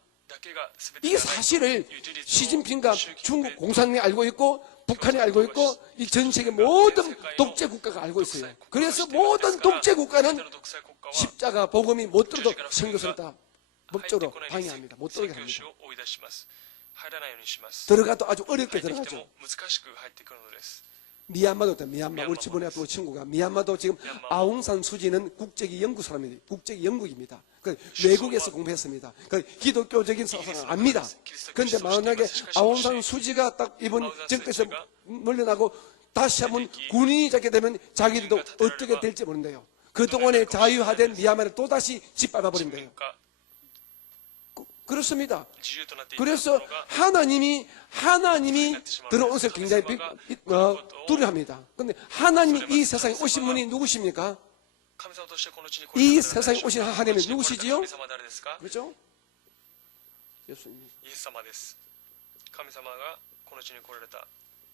이 사실을 시진핑과 중국 공산당이 알고 있고 북한이 알고 있고 이 전 세계 모든 독재 국가가 알고 있어요. 그래서 모든 독재 국가는 십자가 복음이 못 들어도 선교사다 법적으로 방해합니다. 못 들어오게 합니다. 들어가도 아주 어렵게 들어가죠. 미얀마도 돼. 미얀마 우리 집안에 앞에 친구가 미얀마도 지금 아웅산 수지는 국적이 영국 사람입니다. 국적이 영국입니다. 외국에서 공부했습니다. 기독교적인 사상을 압니다. 그런데 만약에 아웅산 수지가 딱 이번 정권에서 물러나고 다시 한번 군인이 잡게 되면 자기들도 어떻게 될지 모른대요. 그동안에 자유화된 미얀마를 또다시 짓밟아 버린대요. 그렇습니다. 그래서 하나님이 들어온 것을 굉장히 두려워합니다. 그런데 하나님이 이 세상에 오신 분이 누구십니까? 이 세상에 오신 하나님은 누구시지요? 그렇죠?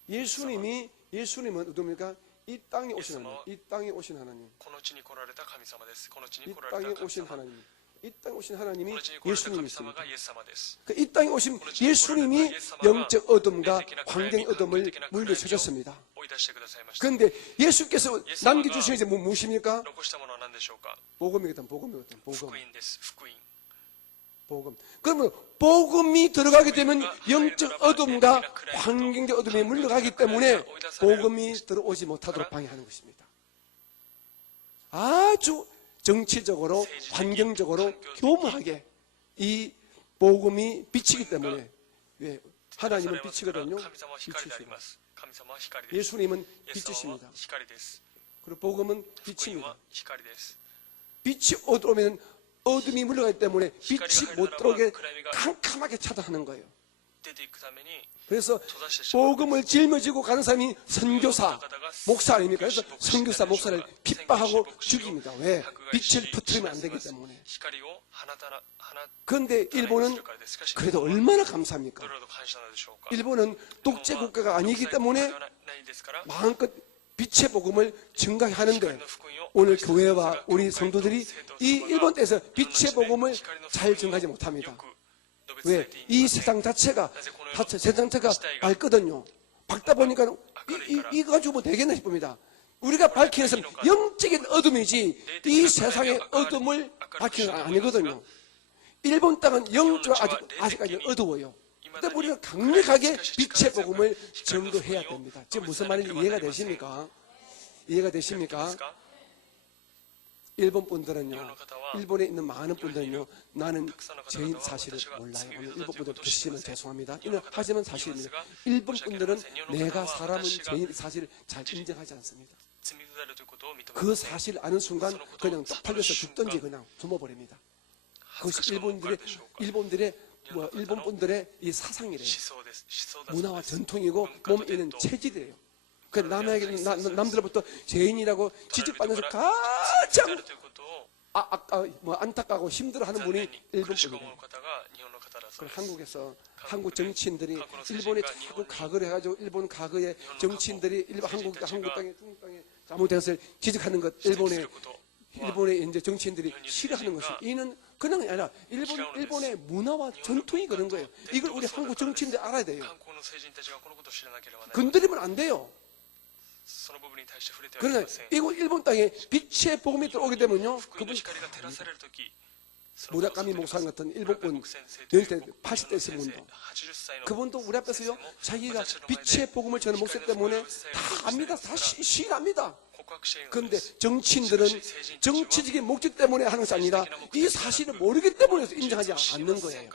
예수님. 예수님은 누굽니까? 이 땅에 오신 하나님. 이 땅에 오신 하나님. 이 땅에 오신 하나님. 이 땅에 오신 하나님이 예수님이 있습니다. 이 땅에 오신 예수님이 영적 어둠과 환경의 어둠을 물리쳐줬습니다. 그런데 예수께서 남겨주신 것이 무엇입니까? 복음이거든, 복음이거든, 복음. 복음. 그러면 복음이 들어가게 되면 영적 어둠과 환경적 어둠이 물러가기 때문에 복음이 들어오지 못하도록 방해하는 것입니다. 아주 정치적으로 환경적으로 교묘하게 이 복음이 비치기 때문에 왜 하나님은 빛이거든요. 빛이시고 예수님은 빛이십니다. 그리고 복음은 빛입니다. 빛이 어두우면 어둠이 물러가기 때문에 빛이 못 들어오게 캄캄하게 차단하는 거예요. 그래서 복음을 짊어지고 가는 사람이 선교사, 목사 아닙니까? 그래서 선교사, 목사를 핍박하고 죽입니다. 왜? 빛을 퍼뜨리면 안 되기 때문에. 그런데 일본은 그래도 얼마나 감사합니까? 일본은 독재 국가가 아니기 때문에 마음껏 빛의 복음을 증가하는데 오늘 교회와 우리 성도들이 이 일본 땅에서 빛의 복음을 잘 증가하지 못합니다. 왜? 이 세상 자체가 밝거든요. 밝다 보니까 이거 가지고 뭐 되겠나 싶습니다. 우리가 밝히는 것은 영적인 어둠이지 이 세상의 어둠을 밝히는 건 아니거든요. 일본 땅은 영적으로 아직까지 어두워요. 근데 우리가 강력하게 빛의 복음을 전도해야 됩니다. 지금 무슨 말인지 이해가 되십니까? 이해가 되십니까? 일본 분들은요, 일본에 있는 많은 분들은요, 나는 죄인 사실을 몰라요. 오늘 일본 분들 드시면 죄송합니다. 하지만 사실입니다. 일본 분들은 내가 사람은 죄인 사실을 잘 인정하지 않습니다. 그 사실을 아는 순간 그냥 쪽팔려서 죽든지 그냥 숨어버립니다. 그것이 일본 분들의 이 사상이래요. 문화와 전통이고 몸에 있는 체질이에요. 그 남들로부터 죄인이라고 지적받는 것을 가장 안타까워 힘들어하는 분이 일본 분이에요. 한국에서 한국 정치인들이 일본에 자꾸 가거를 해가지고 일본 가거의 정치인들이 한국 땅에 중국 땅에 잘못된 것을 지적하는 것 일본의 이제 정치인들이 싫어하는 것이 이는 그냥 아니라 일본의 문화와 전통이 그런 거예요. 이걸 우리 한국 정치인들이 알아야 돼요. 건드리면 안 돼요. 그러나 이거 일본 땅에 빛의 복음이 들어오게 되면요, 그분이 무라카미 목사님 같은 일본 분 연세 80대신 분도 그분도 우리 앞에서요 자기가 빛의 복음을 전하는 목사 때문에 다 압니다. 다 시인합니다. 그런데 정치인들은 정치적인 목적 때문에 하는 것이 아니라 이 사실을 모르기 때문에 인정하지 않는 거예요.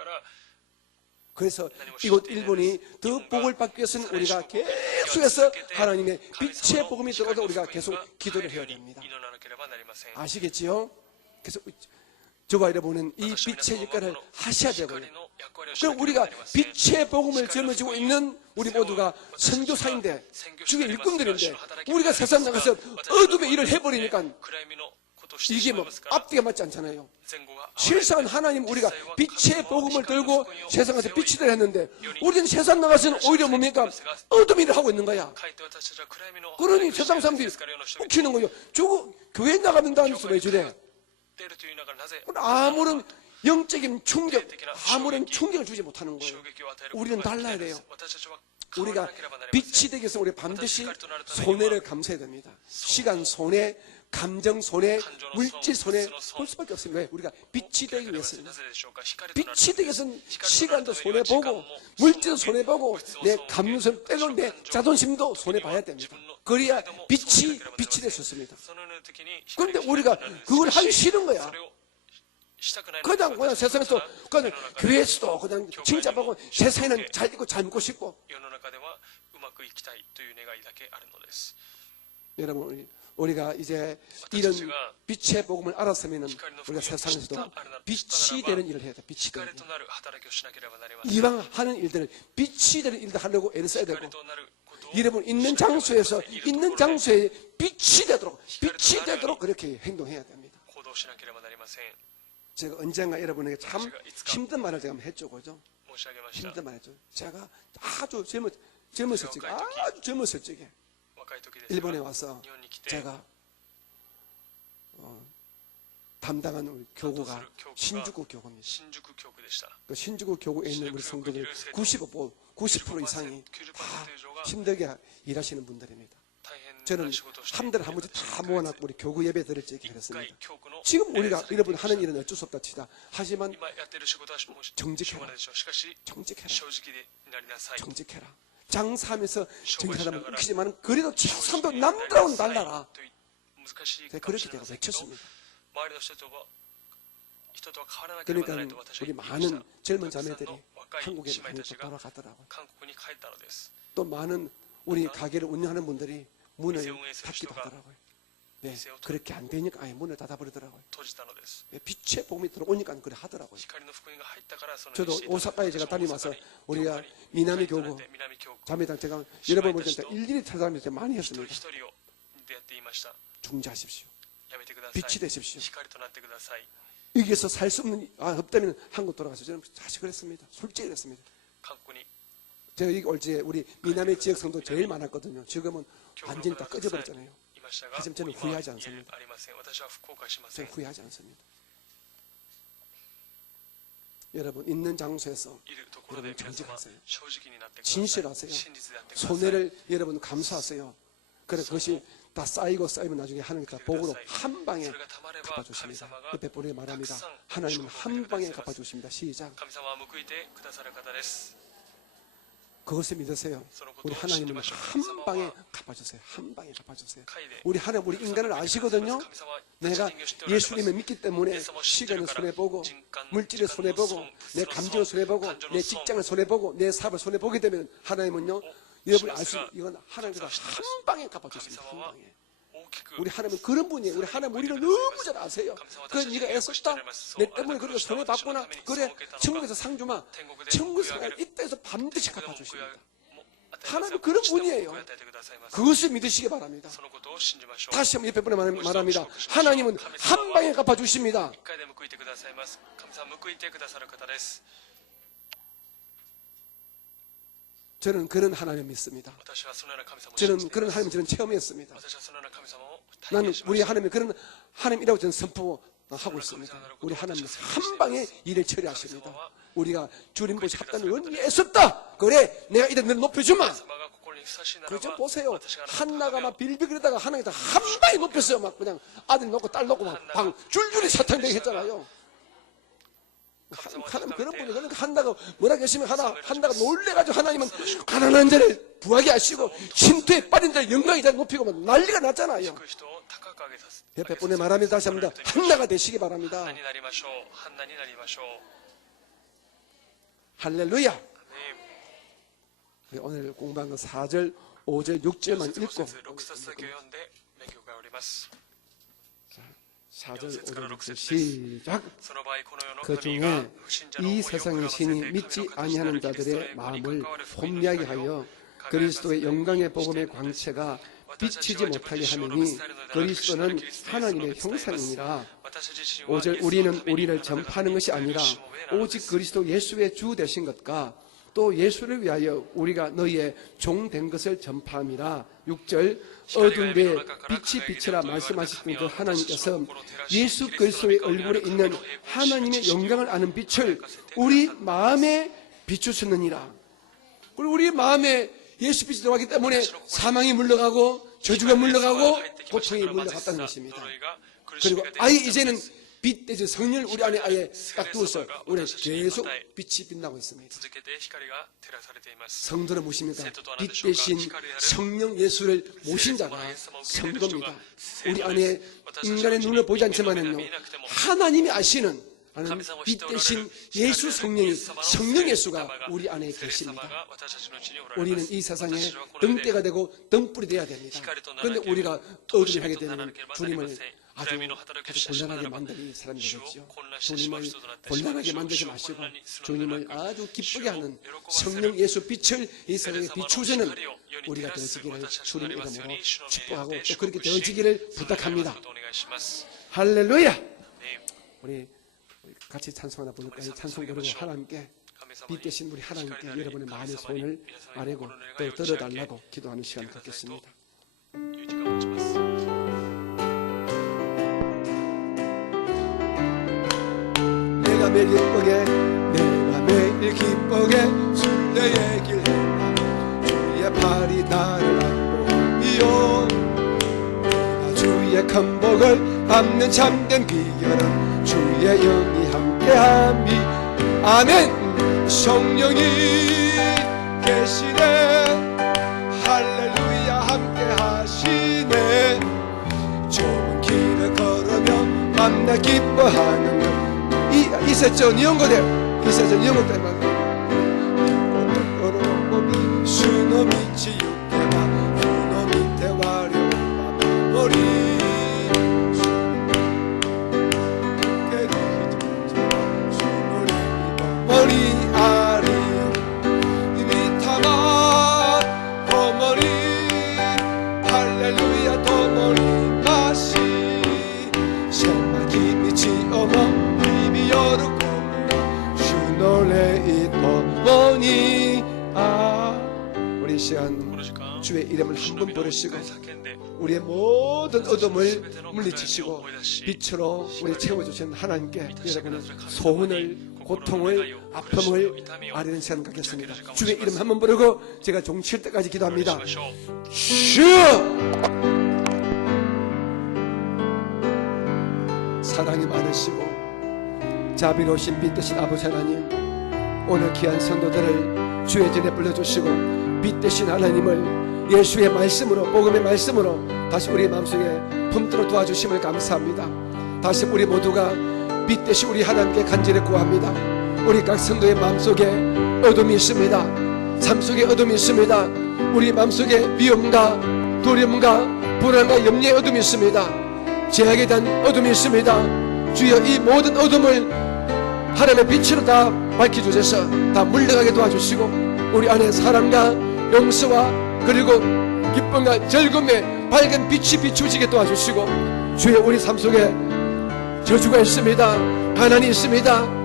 그래서 이곳 일본이 더 복을 받기 위해서는 우리가 계속해서 하나님의 빛의 복음이 들어와서 우리가 계속 기도를 해야 됩니다. 아시겠지요? 그래서 저와 여러분은 이 빛의 역할을 하셔야 되고요. 그럼 우리가 빛의 복음을 짊어지고 있는 우리 모두가 선교사인데 주의 일꾼들인데 우리가 세상 나가서 어둠의 일을 해버리니까 이게 뭐 앞뒤가 맞지 않잖아요. 실상은 하나님 우리가 빛의 복음을 들고 세상에서 빛이 되려 했는데 우리는 세상 나가서는 오히려 뭡니까? 어둠 일을 하고 있는 거야. 그러니 세상 사람들이 웃기는 거예요. 저거 교회 나가면 다니면서 왜 저래? 아무런 영적인 충격, 아무런 충격을 주지 못하는 거예요. 우리는 달라야 돼요. 우리가 빛이 되기 위해서 우리 반드시 손해를 감수해야 됩니다. 시간 손해, 감정 손해, 물질 손해 볼 수밖에 없습니다. 우리가 빛이 되기 위해서는 빛이 되기 위해서는 시간도 손해보고 물질도 손해보고 내 감정 빼고 내 자존심도 손해봐야 됩니다. 그래야 빛이 될 수 있습니다. 그런데 우리가 그걸 하기 싫은 거야. 그냥 세상에서 그냥 교회에서도 그냥 칭찬받고 세상에는 잘 있고 잘 먹고 싶고. 여러분 우리가 이제 이런 빛의 복음을 알았으면 우리가 세상에서도 빛이 되는 일을 해야 돼. 빛이 되는 일. 이왕 하는 일들을 빛이 되는 일을 하려고 애를 써야 되고 여러분 있는 장소에 빛이 되도록 그렇게 행동해야 됩니다. 제가 언젠가 여러분에게 참 힘든 말을 제가 했죠. 그죠? 힘든 말 했죠. 제가 아주 젊었을 적에 일본에 와서 제가 담당한 우리 교구가 신주쿠 교구입니다. 그 신주쿠 교구에 있는 우리 성도들 90% 이상이 다 힘들게 일하시는 분들입니다. 저는 한 달에 한 번씩 다 모아놨고 우리 교구 예배 드릴 적이 그랬습니다. 지금 우리가 여러분 하는 일은 어쩔 수 없다 치다. 하지만 정직해라. 장사하면서 정직하다면 웃기지만 그래도 최소한도 남들하고는 달라라. 제가 그렇게 제가 외쳤습니다. 그러니까 우리 많은 젊은 자매들이 한국에 많이 또 돌아가더라고요. 또 많은 우리 가게를 운영하는 분들이 문을 닫기도 하더라고요. 네, 그렇게 안 되니까 아예 문을 닫아버리더라고요. 네, 빛의 복음이 들어오니까 그래 하더라고요. 저도 오사카에 제가 다니면서 우리가 미나미 교구 자매당 제가 여러분 볼 때 일일이 찾아다니면서 많이 했습니다. 중지하십시오. 빛이 되십시오. 여기에서 살 수 없다면 한국 돌아가서 저는 사실 그랬습니다. 솔직히 그랬습니다. 제가 여기 올 때 우리 미남의 지역 성도 제일 많았거든요. 지금은 완전히 다 꺼져버렸잖아요. 하지만 저는 후회하지 않습니다. 저는 후회하지 않습니다. 여러분 있는 장소에서 여러분 정직하세요. 진실하세요. 손해를 여러분 감수하세요. 그래 그것이 다 쌓이면 나중에 하나님께서 복으로 한 방에 갚아주십니다. 옆에 우리 말합니다. 하나님은 한 방에 갚아주십니다. 시작. 그것을 믿으세요. 우리 하나님은 한 방에 갚아주세요. 한 방에 갚아주세요. 우리 하나님 우리 인간을 아시거든요. 내가 예수님을 믿기 때문에 시간을 손해보고 물질을 손해보고 내 감정을 손해보고 내 직장을 손해보고 내 사업을 손해보게 되면 하나님은요 여러분 알 수 이건 하나님께서 한 방에 갚아주십니다. 한 방에. 우리 하나님은 그런 분이에요. 우리 하나님 우리를 너무 잘 아세요. 그래 네가 애썼다. 내 때문에 그렇게 손해봤구나. 그래 천국에서 상 주마. 천국에서 이때에서 반드시 갚아주십니다. 하나님은 그런 분이에요. 그것을 믿으시기 바랍니다. 다시 한번 옆에 분에 말합니다. 하나님은 한 방에 갚아주십니다. 저는 그런 하나님 믿습니다. 저는 그런 하나님 저는 체험했습니다. 나는 우리 하나님이 그런 하나님이라고 저는 선포하고 있습니다. 우리 하나님은 한 방에 일을 처리하십니다. 우리가 주님 보시 합단을 원리했었다. 그래 내가 이래 너를 높여주마. 그거 좀 보세요. 한나가 막 빌빌거리다가 하나님께서 한 방에 높였어요. 막 그냥 아들 놓고 딸 놓고 막 방 줄줄이 사탕되게 했잖아요. 하나님 그런 분이 그러니까 한다고 뭐라 열심히 한다고 놀래가지고 하나님은 가난한 자를 부하게 하시고 침투에 빠진 자를 영광의 자를 높이고 막 난리가 났잖아요. く人を高く上げさせ 옆에 분에 말하면서 다시 합니다. 한나가 되시기 바랍니다. ハンナになりましょう。ハンナになりましょう。 할렐루야. ね 우리 오늘 공부한 건 4절, 5절, 6절만 5 읽고 節6節だけを読んで勉強がおります。 4절, 5절, 6절 시작. その場合この世の 그 神が 중에 不信者の 이 思いを 세상의 膨らませて 신이 神の 믿지 形なる 아니하는 キリスト 자들의 へ 마음을 関わる福音の 혼미하게 光を 하여 輝かせて 그리스도의 영광의 복음의 광채가 비치지 못하게 하느니 그리스도는 하나님의 형상이니라. 5절 우리는 우리를 전파하는 것이 아니라 오직 그리스도 예수의 주 되신 것과 또 예수를 위하여 우리가 너희의 종 된 것을 전파함이라. 6절 어둠 뒤에 빛이 비치라 말씀하셨던 그 하나님께서 예수 그리스도의 얼굴에 있는 하나님의 영광을 아는 빛을 우리 마음에 비추셨느니라. 그리고 우리 마음에 예수 빛이 들어가기 때문에 사망이 물러가고 저주가 물러가고 고통이 물러갔다는 것입니다. 그리고 아예 이제는 빛 대신 성령을 우리 안에 아예 딱 두어서 우리는 계속 빛이 빛나고 있습니다. 続けて光が照らされています。 성도는 무엇입니까? 빛 대신 성령 예수를 모신 자가 성도입니다. 우리 안에 인간의 눈을 보지 않지만은요, 하나님이 아시는 빛 대신 예수 성령이 성령 예수가 우리 안에 계십니다. 우리는 이 세상에 등대가 되고 등불이 되어야 됩니다. 그런데 우리가 어둠을 하게 되면 주님을 아주 곤란하게 만드는 사람이 되겠죠. 주님을 곤란하게 만들지 마시고 주님을 아주 기쁘게 하는 성령 예수 빛을 이 세상에 비추시는 우리가 되어지기를 주님 이름으로 축복하고 또 그렇게 되어지기를 부탁합니다. 할렐루야. 우리 같이 찬송 하나 부를까요? 찬송 부르고 하나님께 빛 대신 우리 하나님께 여러분의 마음의 소원을 아뢰고 또 들어달라고 기도하는 시간을 갖겠습니다. 내가 매일 기쁘게 순례의 길 주의 팔이 나를 안보이요 내가 주의 큰 복을 밟는 참된 비결은 주의 영이 함께함이 아멘. 성령이 계시네 할렐루야 함께하시네 좁은 길을 걸으며 만나 기뻐하는 것 이세죠 니온고대 이세죠 니온고 때문에 수노 미치 육개마 수노 밑에 와려 머리 머리 아리 미타마 도머리 할렐루야 도머리 마시 샘마기 미치 어머 이비여루 슈노레 이토모니 우리 시간 주의 이름을 한 번 부르시고 우리의 모든 어둠을 물리치시고 빛으로 우리 채워주신 하나님께 여러분의 소원을 고통을 아픔을 아뢰는 시간 갖겠습니다. 주의 이름 한 번 부르고 제가 종칠 때까지 기도합니다. 주여 사랑이 많으시고 자비로우신 빛 대신 아버지 하나님 오늘 귀한 성도들을 주의 전에 불러주시고 빛 대신 하나님을 예수의 말씀으로 복음의 말씀으로 다시 우리 마음속에 품들어 도와주심을 감사합니다. 다시 우리 모두가 빛 대신 우리 하나님께 간절히 구합니다. 우리 각 성도의 마음속에 어둠이 있습니다. 삶 속에 어둠이 있습니다. 우리 마음속에 위험과 두려움과 불안과 염려의 어둠이 있습니다. 죄악에 대한 어둠이 있습니다. 주여 이 모든 어둠을 하나님의 빛으로 다 밝혀주셔서 다 물러가게 도와주시고 우리 안에 사랑과 용서와 그리고 기쁨과 즐거움의 밝은 빛이 비추지게 도와주시고 주여 우리 삶 속에 저주가 있습니다. 가난이 있습니다.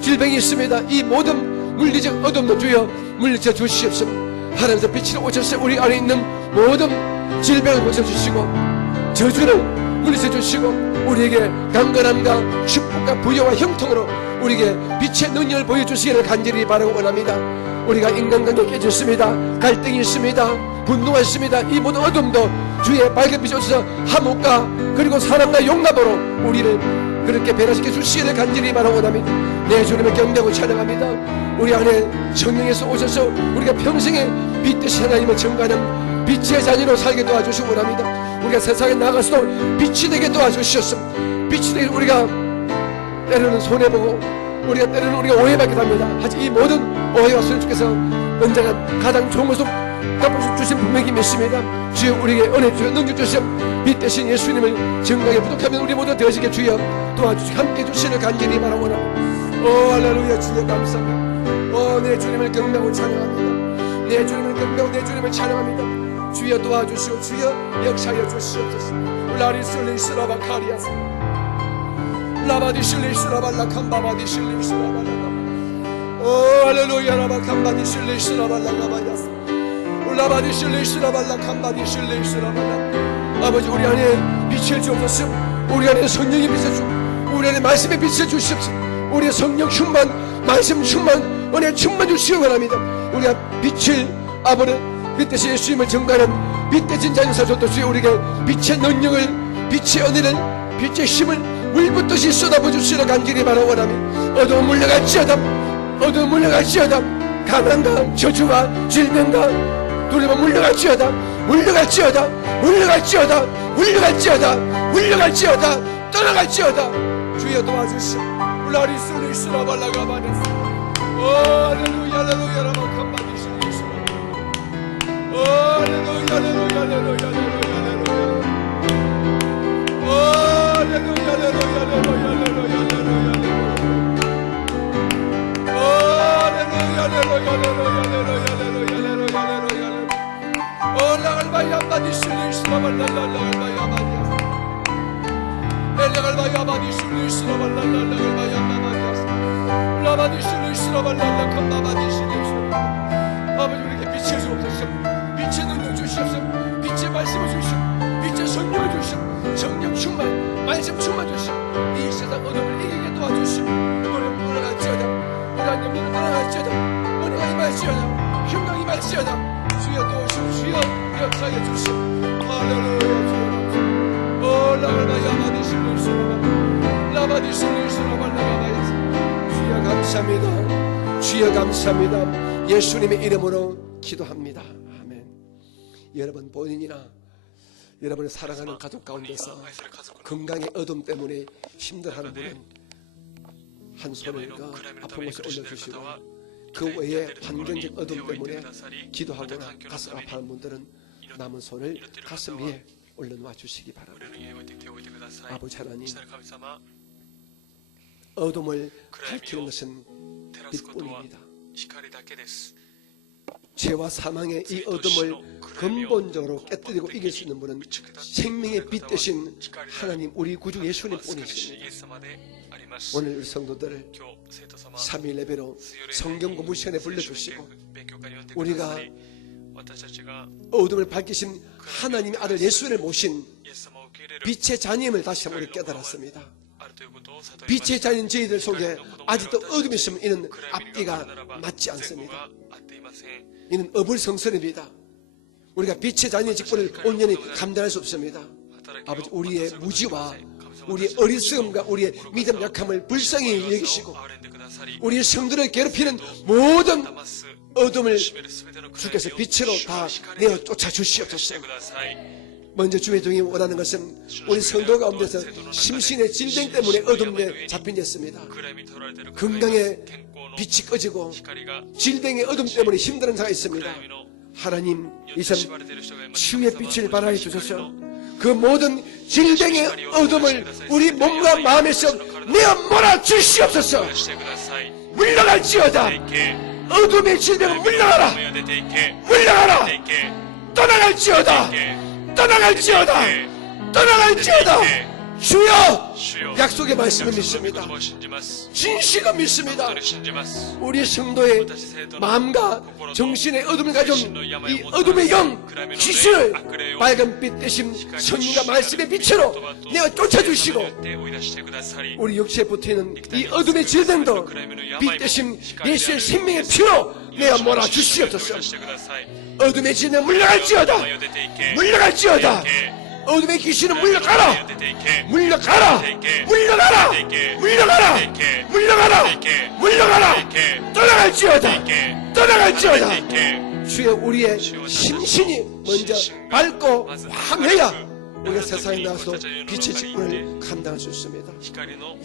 질병이 있습니다. 이 모든 물리적 어둠도 주여 물리쳐 주시옵소서. 하나님께서 빛으로 오셔서 우리 안에 있는 모든 질병을 고쳐주시고 저주를 물리쳐 주시고 우리에게 강건함과 축복과 부여와 형통으로 우리에게 빛의 능력을 보여주시기를 간절히 바라고 원합니다. 우리가 인간관계에 깨졌습니다. 갈등이 있습니다. 분노가 있습니다. 이 모든 어둠도 주의 밝은 빛이 오셔서 화목과 그리고 사랑과 용납으로 우리를 그렇게 변화시켜 주시기를 간절히 바라오나니 내 주님을 경배하고 찬양합니다. 우리 안에 성령에서 오셔서 우리가 평생에 빛 되신 하나님을 증거하는 빛의 자녀로 살게 도와주시고 원합니다. 우리가 세상에 나가서도 빛이 되게 도와주셨음. 빛이 되게 우리가 때로는 손해보고 우리가 때로는 우리가 오해받게 됩니다. 하지만 이 모든 오해와 손해주께서 언제나 가장 좋은 것을 갚아주신 분명히 믿습니다. 주여 우리에게 은혜 주여 능력주시옵. 빛 대신 예수님을 증거하게 부족하면 우리 모두 되어지게 주여 도와주시고 함께 주시를 간절히 바라오나. 오 할렐루야. 주여 감사합니다. 오 내 주님을 경배하고 찬양합니다. 내 주님을 경배하고 내 주님을 찬양합니다. 주여 도와주시오. 주여 역사하여 주시옵소서. 라리슬리스라바 카리아스 라바디실리스라발라 캄바바디실리스라발라. 오 할렐루야. 라바 캄바디실리스라발라 가바야스 라바디실리스라발라 캄바디실리스라발라. 아버지 우리 안에 빛을 주옵소서. 우리 안에 성령의 빛을 주 우리 안에 말씀의 빛을 주시옵소서. 우리의 성령 충만 말씀 충만 은혜 충만 주시기 원합니다. 우리가 빛을 아버지 빛 대신 예수님을 증거하는 빛 대신 자연사조도 주여 우리에게 빛의 능력을 빛의 은혜를 빛의 힘을 물붓듯이 쏟아부 주시기를 간절히 바라오나니 어두운 물러갈지어다 어두운 물러갈지어다 가난과 저주와 질병과 두려움 물러갈지어다 물러갈지어다 물러갈지어다 물러갈지어다 물러갈지어다 떠나갈지어다. 주여 도와주시오. 라리슬리스라발라가바네스. 오 할렐루야 할렐루야 라마 캄바디실리스. 오 할렐루야 할렐루야 할렐루야 할렐루야. 오 할렐루야 할렐루야 할렐루야 할렐루야. 오 할렐루야 할렐루야 할렐루야 할렐루야. 오 라갈바야 바디실리스라발라라갈바야 바디야. 엘레갈바야 바디실리스라발라라갈바야 바디야. 라바디실리스라발라라 캄바바디실리스. 아버지 우리에게 빛을 주옵소서. 빛의 능력 주시옵소서. 빛의 말씀을 주시옵소서. 빛의 성령을 주시옵소서. 성령 충만 말씀 충만 주시옵소서. 이 세상 어둠을 이기게 도와주시옵소서. 우리는 물러갈지어다 우리가 영광을 떠나갈지어다 은혜가 임할지어다 평강이 임할지어다. 주여 도우시옵소서. 주여 역사해 주시옵소서. 할렐루야. 주여 오 라바야 바디실리스라발 라바디실리스라발라바야스. 주여 감사합니다. 주여 감사합니다. 예수님의 이름으로 기도합니다. 아멘. 여러분 본인이나 여러분을 사랑하는 가족 가운데서 건강의 어둠 때문에 힘들어하는 분은 한 손을 아픈 곳에 올려주시고 그 외에 환경적 어둠 때문에 기도하거나 가슴 아파하는 분들은 남은 손을 가슴 위에 올려놓아 주시기 바랍니다. 아버지 하나님 어둠을 밝히는 것은 빛뿐입니다. 죄와 사망의 이 어둠을 근본적으로 깨뜨리고 이길 수 있는 분은 생명의 빛 되신 하나님 우리 구주 예수님 뿐이십니다. 오늘 우리 성도들을 3일 예배로 성경 공부 시간에 불러주시고 우리가 어둠을 밝히신 하나님의 아들 예수를 모신 빛의 자녀임을 다시 한번 깨달았습니다. 빛의 자녀인 저희들 속에 아직도 어둠이 있으면 이는 앞뒤가 맞지 않습니다. 이는 어불성설입니다. 우리가 빛의 자녀의 직분을 온전히 감당할 수 없습니다. 아버지 우리의 무지와 우리의 어리석음과 우리의 믿음 약함을 불쌍히 여기시고 우리의 성도를 괴롭히는 모든 어둠을 주께서 빛으로 다 내어 쫓아 주시옵소서. 먼저 주의 종이 원하는 것은 우리 성도 가운데서 심신의 질병 때문에 어둠에 잡힌 였습니다. 건강의 빛이 꺼지고 질병의 어둠 때문에 힘든 자가 있습니다. 하나님 이전 치유의 빛을 발하여 주셔서 그 모든 질병의 어둠을 우리 몸과 마음에서 내어 몰아 주시옵소서. 물러갈지어다. 어둠의 질병은 물러가라. 물러가라. 떠나갈지어다. 떠나갈지어다. 떠나갈지어다. 주여 약속의 말씀을 믿습니다. 진실을 믿습니다. 우리 성도의 마음과 정신의 어둠을 가진 이 어둠의 영 귀신을 밝은 빛 대신 성령과 말씀의 빛으로 내어 쫓아주시고 우리 육체에 붙어있는 이 어둠의 질병도 빛 대신 예수의 생명의 피로 내어 몰아주시옵소서. 어둠의 질병 물러갈지어다. 물러갈지어다. 어둠의 귀신은 물러가라! 물러가라! 물러가라! 물러가라! 물러가라! 물러가라! 떠나갈지어다! 떠나갈지어다! 주여, 우리의 심신이 먼저 밝고 황해야 우리가 세상에 나와서 빛의 직분을 감당할 수 있습니다.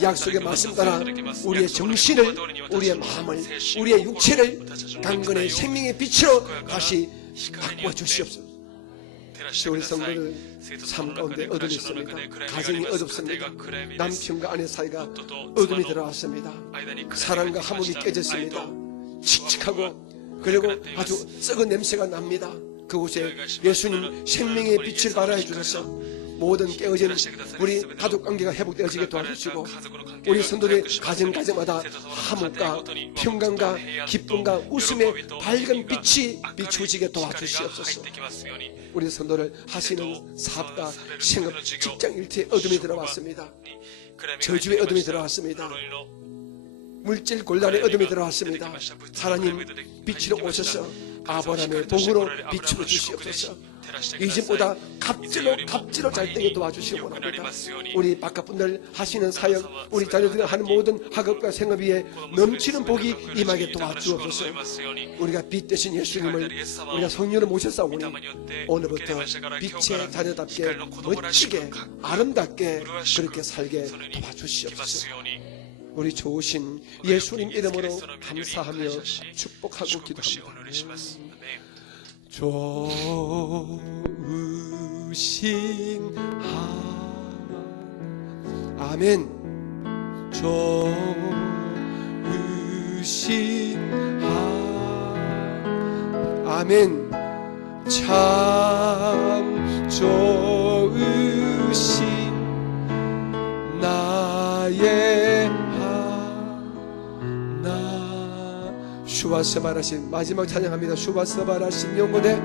약속의 말씀 따라 우리의 정신을, 우리의 마음을, 우리의 육체를 강건의 생명의 빛으로 다시 바꾸어 주시옵소서. 우리 성도들 삶 가운데 어둠이 있습니다. 가정이 어둡습니다. 남편과 아내 사이가 어둠이 들어왔습니다. 사랑과 화목이 깨졌습니다. 칙칙하고 그리고 아주 썩은 냄새가 납니다. 그곳에 예수님 생명의 빛을 발하여 주셔서 모든 깨어진 우리 가족관계가 회복되어지게 도와주시고 우리 성도들의 가정마다 화목과 평강과 기쁨과 웃음의 밝은 빛이 비추어지게 도와주시옵소서. 우리 성도를 하시는 사업과 생업, 직장 일터에 어둠이 들어왔습니다. 저주의 어둠이 들어왔습니다. 물질 곤란의 어둠이 들어왔습니다. 하나님 빛으로 오셔서 아브라함의 복으로 비추어 주시옵소서. 이전보다 갑질로 잘 되게 도와주시기 원합니다. 우리 바깥분들 하시는 사역, 우리 자녀들이 하는 모든 학업과 생업 위에 넘치는 복이 임하게 도와주옵소서. 우리가 빛 대신 예수님을 우리가 성령으로 모셨사오니 오늘부터 빛의 자녀답게 멋지게 아름답게 그렇게 살게 도와주시옵소서. 우리 좋으신 예수님 이름으로 감사하며 축복하고 기도합니다. 좋으신 아멘. 좋으신 아멘. 참 좋으신 나의 슈바스바라신 마지막 찬양합니다. 슈바스바라신 영고대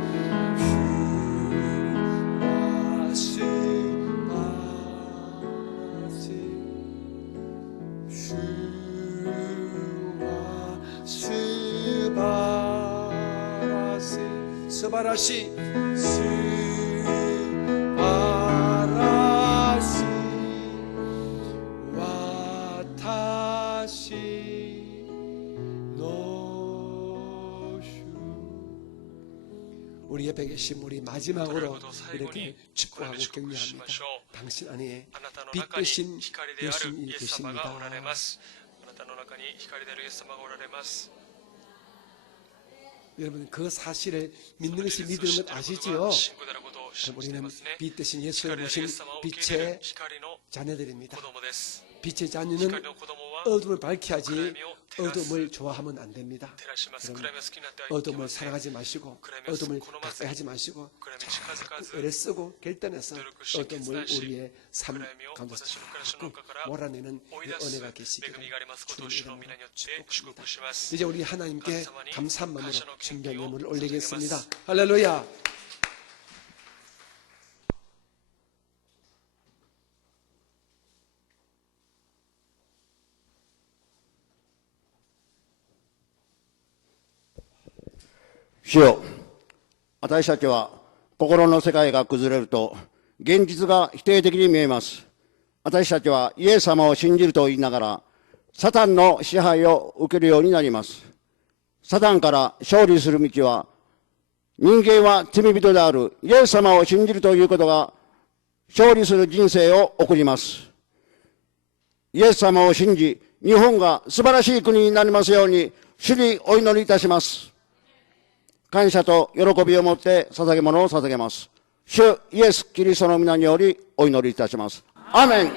스바라시 우리 옆에 계신 우리 마지막으로 이렇게 축복하고 격려합니다. 당신 안에 빛 대신 예수님이 계십니다. 여러분 그 사실을 믿는 것이 믿는 것 아시지요? 우리는 빛 대신 예수를 모신 빛의 자녀들입니다. 빛의 자녀는 어둠을 밝혀야지 어둠을 좋아하면 안 됩니다. 어둠을 사랑하지 마시고 어둠을 가까이 하지 마시고 자꾸 애를 쓰고 결단해서 어둠을 우리의 삶 가운데서 자꾸 몰아내는 은혜가 계시기를 주님 이름으로 축복합니다. 이제 우리 하나님께 감사한 마음으로 신경 예물을 올리겠습니다. 할렐루야.主よ、私たちは心の世界が崩れると現実が否定的に見えます。私たちはイエス様を信じると言いながらサタンの支配を受けるようになります。サタンから勝利する道は、人間は罪人であるイエス様を信じるということが勝利する人生を送ります。イエス様を信じ、日本が素晴らしい国になりますように主にお祈りいたします。感謝と喜びを持って捧げ物を捧げます。主イエス・キリストの皆によりお祈りいたします。アーメン。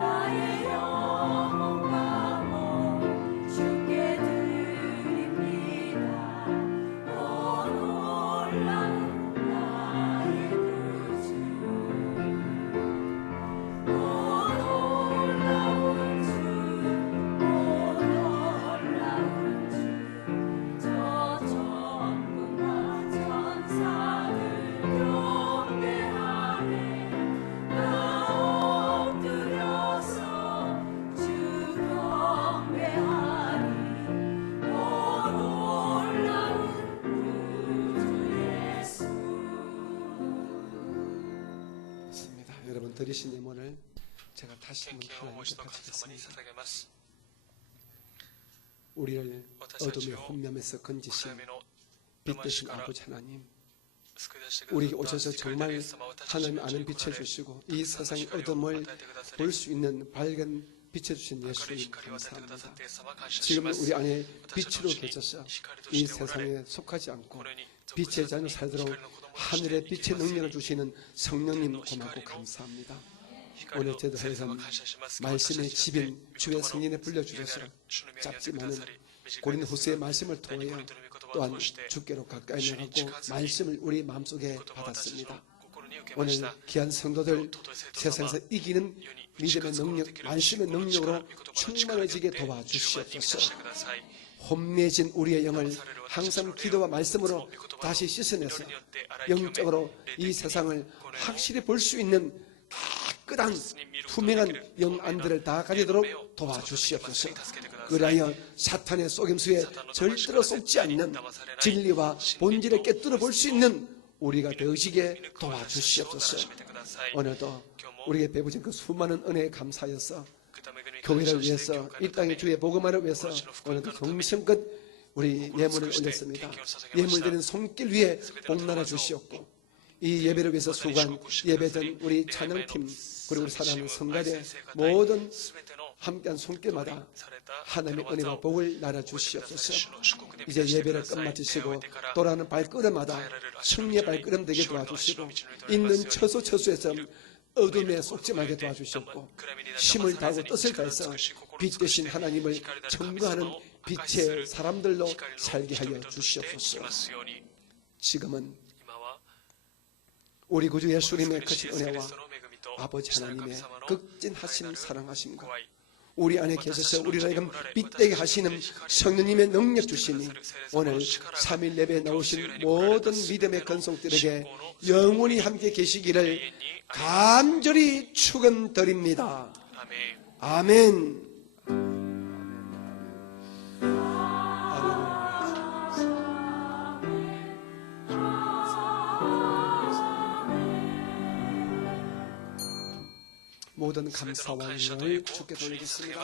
나의 드리신 예물을 제가 다시 献 한번 金をもう一 하나님께 度神様に 바치겠습니다. 捧げます。 우리를 私たち 어둠의 を 혼념에서 暗 건지신 闇の 빛 魂 되신 から 아버지 하나님, 救い出してくだ 우리에게 さった 오셔서 光であるイ 정말 エス様、私たち 하나님 のうち 아는 に来 빛을 られ 주시고 た 이 くさんの 세상의 光を 어둠을 与えてくださり 볼 수 있는 밝은 빛을 주신 明るい 예수님 光を与えてくださっ 감사합니다. て様感謝し 지금 ます 우리 안에 私たちの 빛으로 うちに 계셔서 光と 이 しておられ 세상에 속하지 않고 これに属 빛의 さず 자녀 に 살도록 光の子供として 하늘의 生き 빛의 ますよう 능력을 に 주시는 성령님 빛의 고맙고 빛의 감사합니다. 光の 오늘 제도 先生 회에서 は感謝します 말씀의 私たちによって 집인 주의 성인에 불려주셔서 主の宮である主の宮にあって 짧지만은 くださり短い 고린 です 후스의 が 말씀을 第二 통하여 コリントの御言葉を 또한 通して 주께로 가까이 주님 나가고 지켜주니 말씀을 우리 마음속에 言葉を私たちの 받았습니다. 心に受けま 오늘 した 귀한 성도들 尊い生徒様 세상에서 이기는 世に 믿음의 打ち勝つことの 능력, できる 말씀의 信仰の 능력으로 力御言葉の力によって 충만해지게 充満に満た 도와주시옵소서. してください 혼미해진 우리의 영을 항상 기도와 말씀으로 다시 씻어내서 영적으로 이 세상을 확실히 볼 수 있는 깨끗한 투명한 영안들을 다 가지도록 도와주시옵소서. 그리하여 사탄의 속임수에 절대로 속지 않는 진리와 본질을 깨뜨려 볼 수 있는 우리가 되어지게 도와주시옵소서. 오늘도 우리에게 베푸신 그 수많은 은혜에 감사하여서 교회를 위해서 이 땅의 주의 복음화를 위해서 오늘도 정성껏 우리 예물을 올렸습니다. 예물드리는 손길 위에 복나라 주시옵고 이 예배를 위해서 수고한 예배전 우리 찬양팀 그리고 우리 사랑하는 성가대 모든 함께한 손길마다 하나님의 은혜와 복을 날아 주시옵소서. 이제 예배를 끝마치시고 돌아가는 발걸음마다 승리의 발걸음 되게 도와주시고 있는 처소처소에서 어둠에 속지 말게 도와주셨고 힘을 다하고 뜻을 다해서 빛 되신 하나님을 증거하는 빛의 사람들로 살게 하여 주시옵소서. 지금은 우리 구주 예수님의 크신 은혜와 아버지 하나님의 극진하심 사랑하심과 우리 안에 계셔서 우리를 빛되게 하시는 성령님의 능력 주시니 오늘 3일 예배에 나오신 모든 믿음의 건속들에게 영원히 함께 계시기를 간절히 축원드립니다. 아멘. 모든 감사와 영광을 주께 돌리겠습니다.